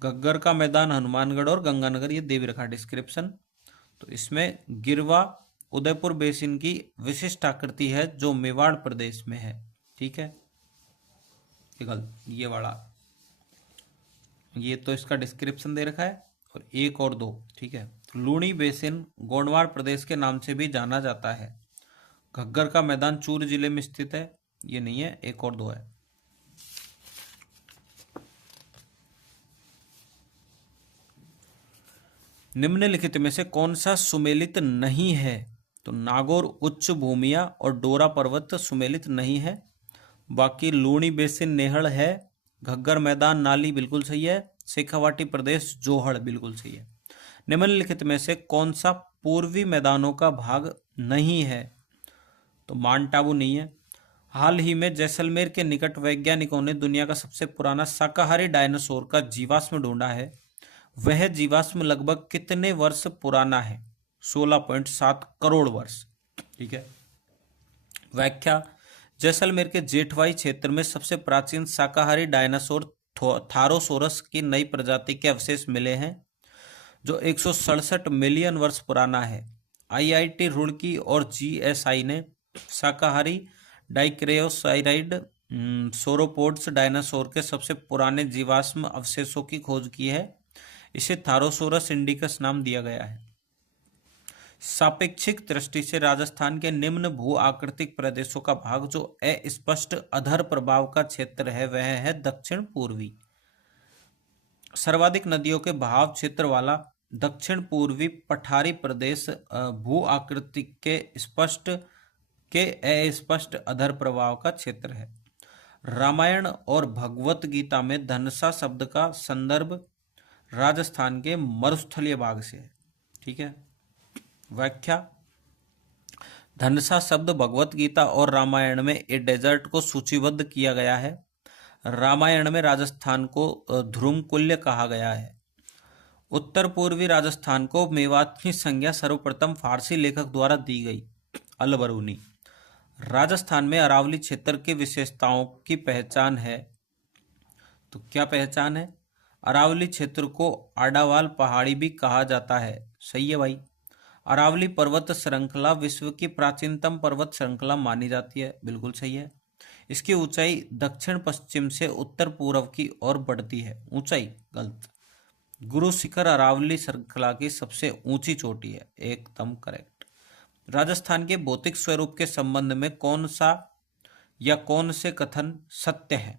घग्गर का मैदान हनुमानगढ़ और गंगानगर ये दे भी रखा डिस्क्रिप्शन। तो इसमें गिरवा उदयपुर बेसिन की विशिष्ट आकृति है जो मेवाड़ प्रदेश में है। ठीक है, ये वाला ये तो इसका डिस्क्रिप्शन दे रखा है। और एक और दो, ठीक है, लूणी बेसिन गोंडवाड़ प्रदेश के नाम से भी जाना जाता है। घग्गर का मैदान चूरू जिले में स्थित है, ये नहीं है, एक और दो है। निम्नलिखित में से कौन सा सुमेलित नहीं है? तो नागौर उच्च भूमिया और डोरा पर्वत सुमेलित नहीं है। बाकी लूणी बेसिन नेहड़ है, घग्गर मैदान नाली बिल्कुल सही है, शेखावाटी प्रदेश जोहड़ बिल्कुल सही है। निम्नलिखित में से कौन सा पूर्वी मैदानों का भाग नहीं है? तो माउंट आबू नहीं है। हाल ही में जैसलमेर के निकट वैज्ञानिकों ने दुनिया का सबसे पुराना शाकाहारी डायनासोर का जीवाश्म ढूंढा है। वह जीवाश्म लगभग कितने वर्ष पुराना है? 16.7 करोड़ वर्ष। ठीक है, व्याख्या जैसलमेर के जेठवाई क्षेत्र में सबसे प्राचीन शाकाहारी डायनासोर थारोसोरस की नई प्रजाति के अवशेष मिले हैं जो 167 मिलियन वर्ष पुराना है। IIT रुड़की और GSI ने शाकाहारी डाइक्रेओसाइराइड सोरोपोड्स डायनासोर के सबसे पुराने जीवाश्म अवशेषों की खोज की है। इसे थारोसोरस इंडिकस नाम दिया गया है। सापेक्षिक दृष्टि से राजस्थान के निम्न भू आकृतिक प्रदेशों का भाग जो अस्पष्ट अधर प्रभाव का क्षेत्र है वह है दक्षिण पूर्वी। सर्वाधिक नदियों के बहाव क्षेत्र वाला दक्षिण पूर्वी पठारी प्रदेश भू आकृतिक के अस्पष्ट अधर प्रभाव का क्षेत्र है। रामायण और भगवत गीता में धनसा शब्द का संदर्भ राजस्थान के मरुस्थलीय भाग से है। ठीक है। व्याख्या। धनसा शब्द भगवत गीता और रामायण में ए डेजर्ट को सूचीबद्ध किया गया है। रामायण में राजस्थान को ध्रुमकुल्य कहा गया है। उत्तर पूर्वी राजस्थान को मेवात की संज्ञा सर्वप्रथम फारसी लेखक द्वारा दी गई। अलबरूनी। राजस्थान में अरावली क्षेत्र की विशेषताओं की पहचान है। तो क्या पहचान है? अरावली क्षेत्र को आडावाल पहाड़ी भी कहा जाता है। सही है भाई। अरावली पर्वत श्रृंखला विश्व की प्राचीनतम पर्वत श्रृंखला मानी जाती है। बिल्कुल सही है। इसकी ऊंचाई दक्षिण पश्चिम से उत्तर पूर्व की ओर बढ़ती है। ऊंचाई गलत। गुरु शिखर अरावली श्रृंखला की सबसे ऊंची चोटी है। एकदम करेक्ट। राजस्थान के भौतिक स्वरूप के संबंध में कौन सा या कौन से कथन सत्य है?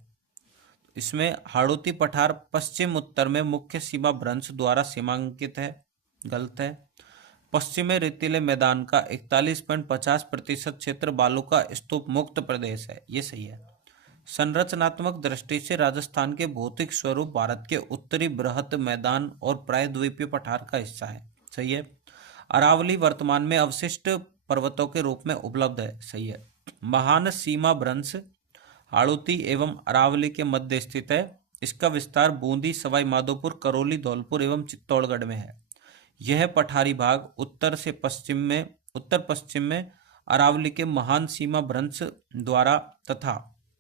इसमें हाड़ौती पठार पश्चिम उत्तर में मुख्य सीमा भ्रंश द्वारा सीमांकित है। गलत है। पश्चिम में रेतीले मैदान का 41.50% क्षेत्र बालू का स्तूप मुक्त प्रदेश है। ये सही है। संरचनात्मक दृष्टि से राजस्थान के भौतिक स्वरूप भारत के उत्तरी बृहत मैदान और प्रायद्वीपीय पठार का हिस्सा है। सही है। अरावली वर्तमान में अवशिष्ट पर्वतों के रूप में उपलब्ध है। सही है। महान सीमा भ्रंश हाड़ौती एवं अरावली के मध्य स्थित है। इसका विस्तार बूंदी, सवाई माधोपुर, करौली, धौलपुर एवं चित्तौड़गढ़ में है। यह पठारी भाग उत्तर पश्चिम में अरावली के महान सीमा भ्रंश द्वारा तथा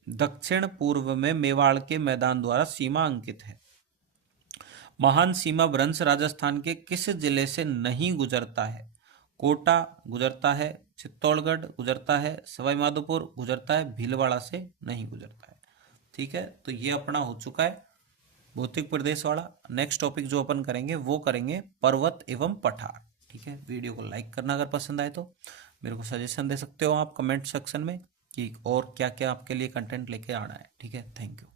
दक्षिण पूर्व में मेवाड़ के मैदान द्वारा सीमा अंकित है। महान सीमा भ्रंश राजस्थान के किस जिले से नहीं गुजरता है? कोटा गुजरता है, चित्तौड़गढ़ गुजरता है, सवाई माधोपुर गुजरता है, भीलवाड़ा से नहीं गुजरता है। ठीक है। तो ये अपना हो चुका है भौतिक प्रदेश वाला। नेक्स्ट टॉपिक जो अपन करेंगे वो करेंगे पर्वत एवं पठार। ठीक है। वीडियो को लाइक करना अगर पसंद आए तो मेरे को सजेशन दे सकते हो आप कमेंट सेक्शन में कि और क्या क्या आपके लिए कंटेंट लेके आना है। ठीक है। Thank you.